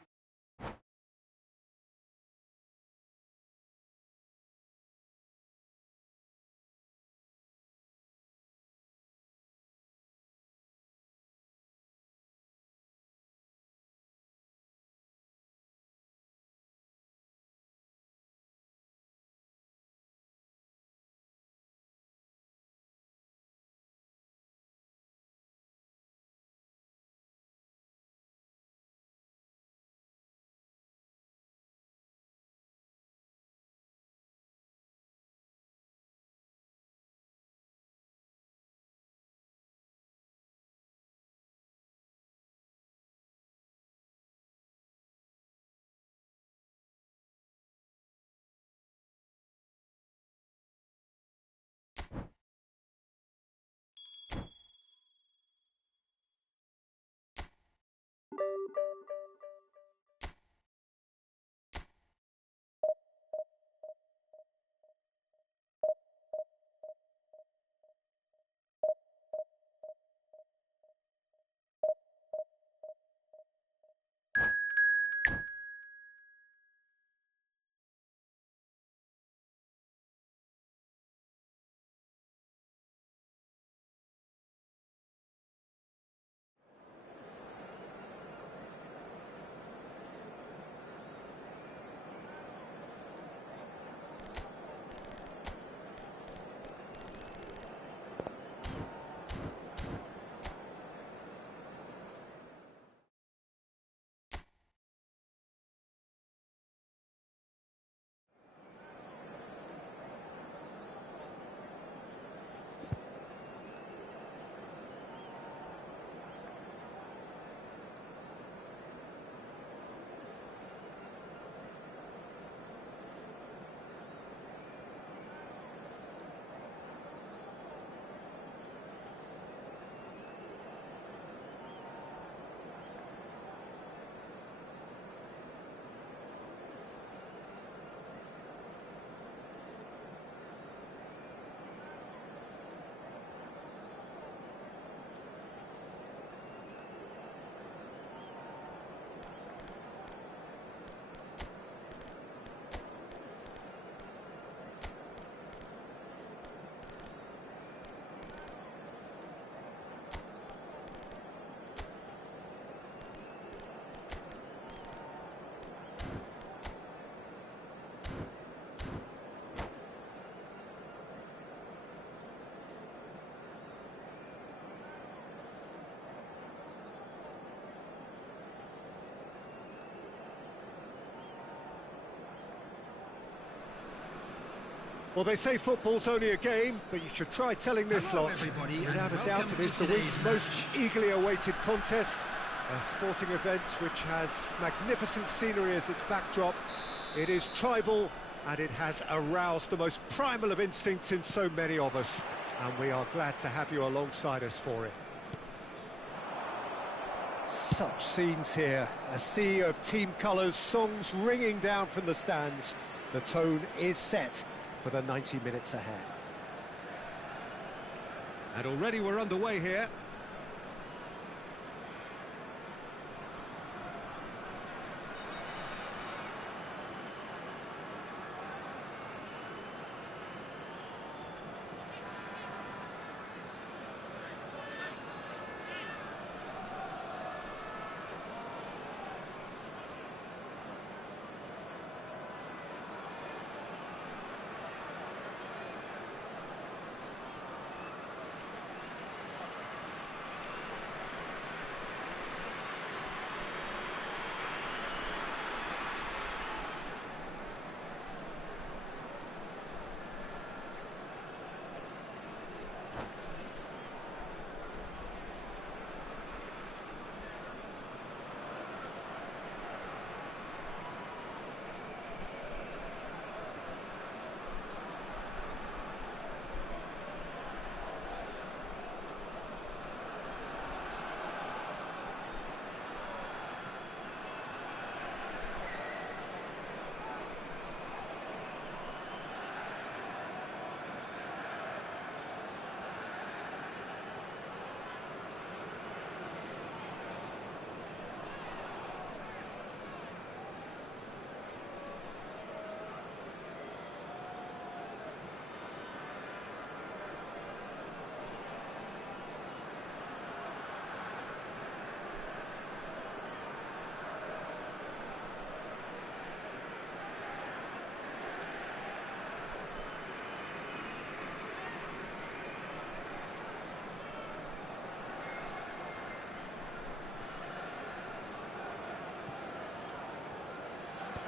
Well, they say football's only a game, but you should try telling this Hello, lot. everybody, Without and a doubt, welcome it is to the week's today's most match. eagerly awaited contest. A sporting event which has magnificent scenery as its backdrop. It is tribal, and it has aroused the most primal of instincts in so many of us, and we are glad to have you alongside us for it. Such scenes here, a sea of team colours, songs ringing down from the stands. The tone is set for the 90 minutes ahead. And already we're underway here.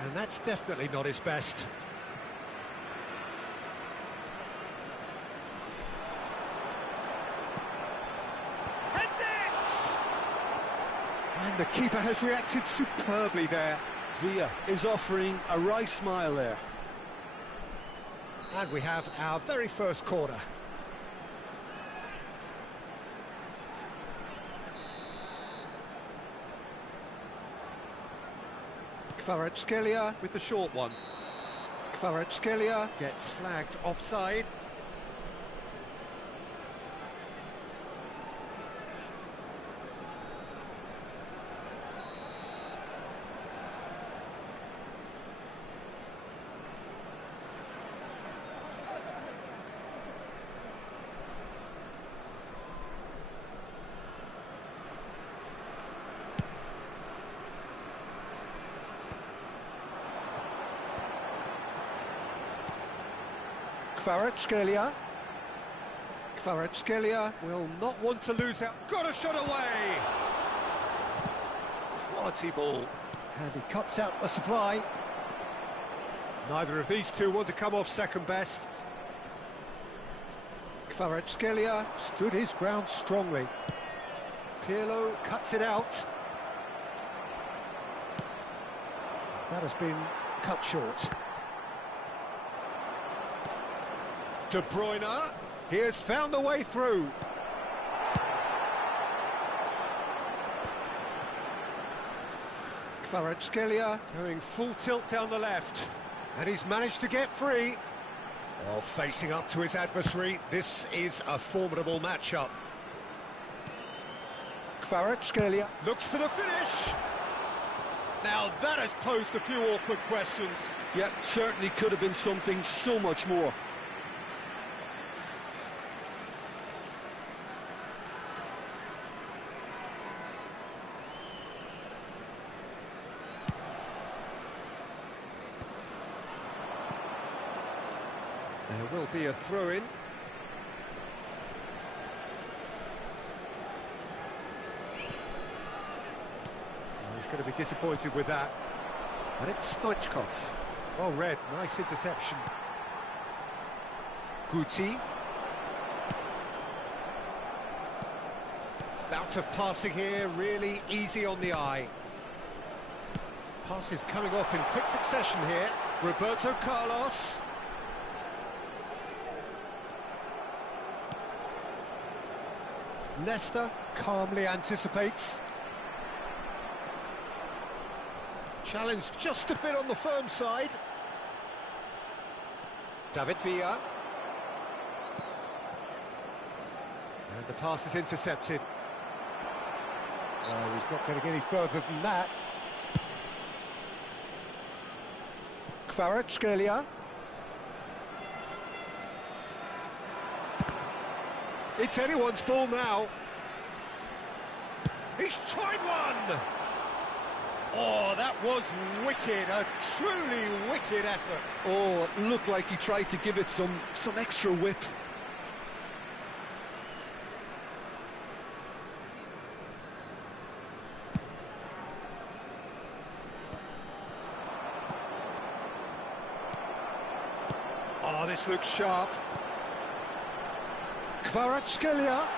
And that's definitely not his best. Heads it! And the keeper has reacted superbly there. Villa is offering a wry smile there. And we have our very first corner. Kvaratskhelia with the short one. Kvaratskhelia gets flagged offside. Kvaratskhelia. Kvaratskhelia will not want to lose out. Got a shot away! Quality ball. And he cuts out the supply. Neither of these two want to come off second best. Kvaratskhelia stood his ground strongly. Pirlo cuts it out. That has been cut short. De Bruyne, he has found the way through. Kvaratskhelia going full tilt down the left, and he's managed to get free. While facing up to his adversary, this is a formidable matchup. Kvaratskhelia looks for the finish. Now that has posed a few awkward questions. Yeah, certainly could have been something so much more. There will be a throw-in. He's going to be disappointed with that. And it's Stoichkov. Well read, nice interception. Guti. Bout of passing here, really easy on the eye. Passes coming off in quick succession here. Roberto Carlos. Nesta calmly anticipates. Challenge just a bit on the firm side. David Villa. And the pass is intercepted. Oh, he's not getting any further than that. Kvaratskhelia. It's anyone's ball now. He's tried one! Oh, that was wicked, a truly wicked effort. Oh, it looked like he tried to give it some extra whip. Oh, this looks sharp. Kvaratskhelia.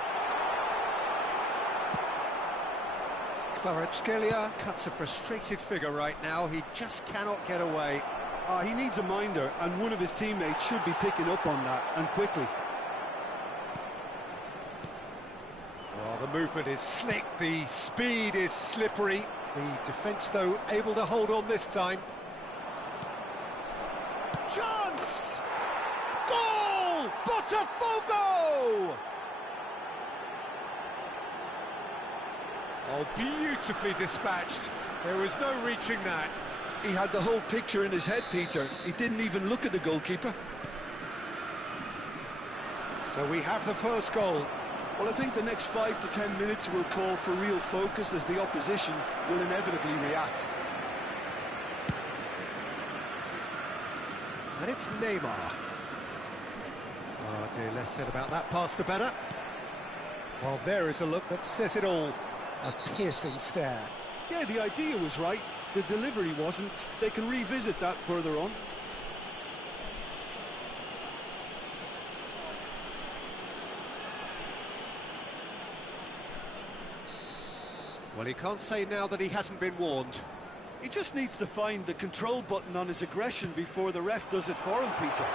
Kvaratskhelia cuts a frustrated figure right now. He just cannot get away. He needs a minder, and one of his teammates should be picking up on that, and quickly. Oh, the movement is slick, the speed is slippery. The defence, though, able to hold on this time. Chance! Goal! Botafogo! Oh, beautifully dispatched. There was no reaching that. He had the whole picture in his head, Peter. He didn't even look at the goalkeeper. So we have the first goal. Well, I think the next 5 to 10 minutes will call for real focus as the opposition will inevitably react. And it's Neymar. Oh dear, less said about that pass the better. Well, there is a look that says it all. A piercing stare. Yeah, the idea was right. The delivery wasn't. They can revisit that further on. Well, he can't say now that he hasn't been warned. He just needs to find the control button on his aggression before the ref does it for him, Peter.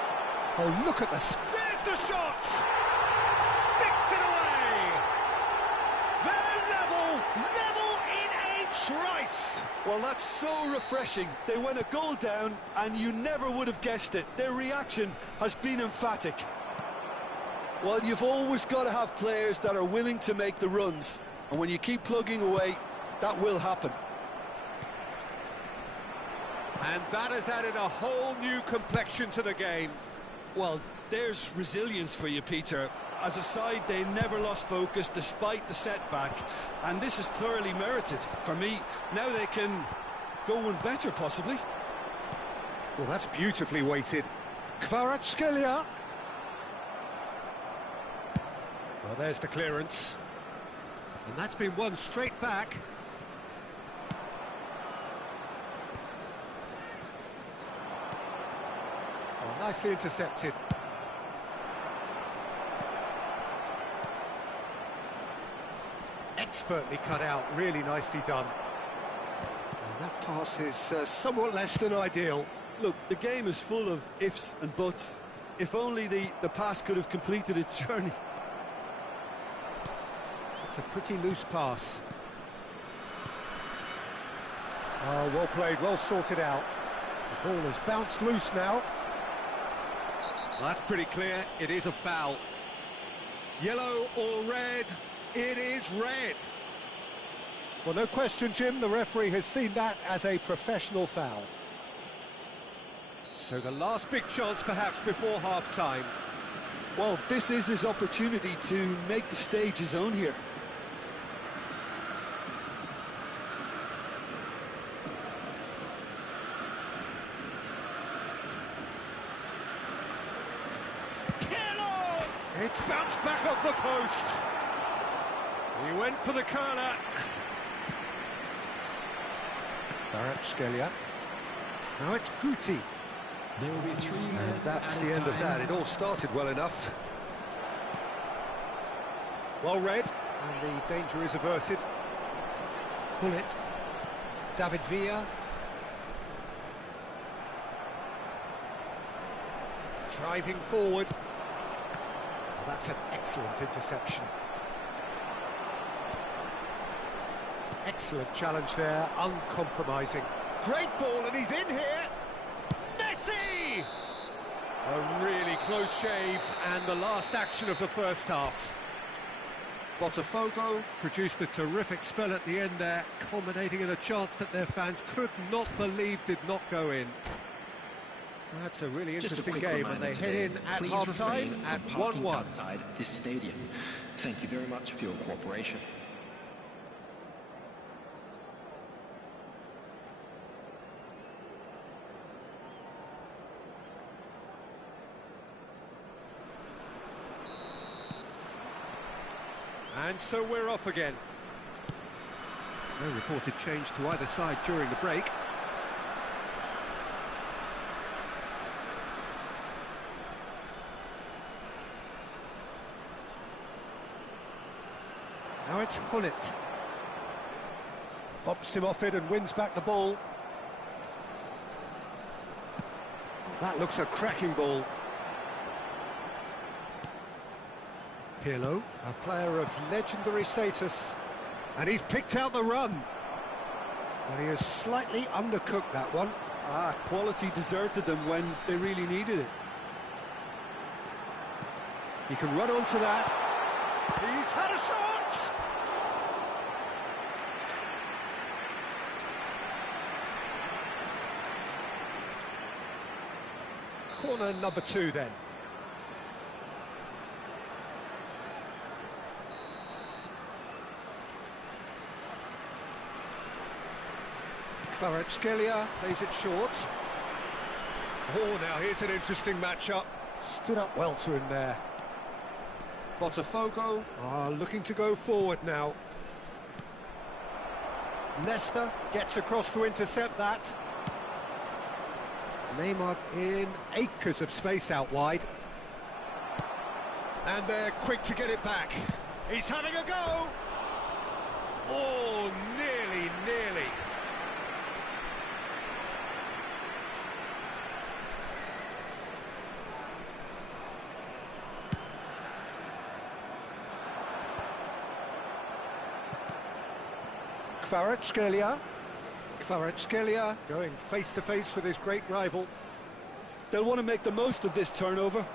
Oh, look at this. There's the shot! Sticks it away! They're level in a trice! Well, that's so refreshing. They went a goal down, and you never would have guessed it. Their reaction has been emphatic. Well, you've always got to have players that are willing to make the runs, and when you keep plugging away, that will happen. And that has added a whole new complexion to the game. Well, there's resilience for you, Peter. As a side, they never lost focus despite the setback, and this is thoroughly merited. For me, now they can go one better, possibly. Well, that's beautifully weighted. Kvaratskhelia. Well, there's the clearance. And that's been won straight back. Oh, nicely intercepted. Expertly cut out, really nicely done. And that pass is somewhat less than ideal. Look, the game is full of ifs and buts. If only the pass could have completed its journey. It's a pretty loose pass. Oh, well played, well sorted out. The ball has bounced loose now. Well, that's pretty clear, it is a foul. Yellow or red? It is red. Well, no question, Jim, the referee has seen that as a professional foul. So the last big chance perhaps before half-time. Well, this is his opportunity to make the stage his own here. It's bounced back off the post. He went for the curler. Kvaratskhelia. Now it's Guti. There will be 3 And minutes that's the added end of time. that. It all started well enough. Well read. And the danger is averted. Pull it. David Villa. Driving forward. Oh, that's an excellent interception. Excellent challenge there, uncompromising. Great ball, and he's in here. Messi! A really close shave, and the last action of the first half. Botafogo produced a terrific spell at the end there, culminating in a chance that their fans could not believe did not go in. That's a really interesting game, and they head in at half-time at 1-1. Outside this stadium. Thank you very much for your cooperation. And so we're off again. No reported change to either side during the break. Now it's Hullet. Bobs him off it and wins back the ball. Oh, that looks a cracking ball. Pirlo, a player of legendary status, and he's picked out the run. But he has slightly undercooked that one. Quality deserted them when they really needed it. He can run onto that. He's had a shot! Corner number 2 then. Kvaratskhelia plays it short. Oh, now here's an interesting matchup. Stood up well to him there. Botafogo are looking to go forward now. Nesta gets across to intercept that. Neymar in acres of space out wide. And they're quick to get it back. He's having a go! Oh, nearly. Kvaratskhelia going face-to-face with his great rival. They'll want to make the most of this turnover.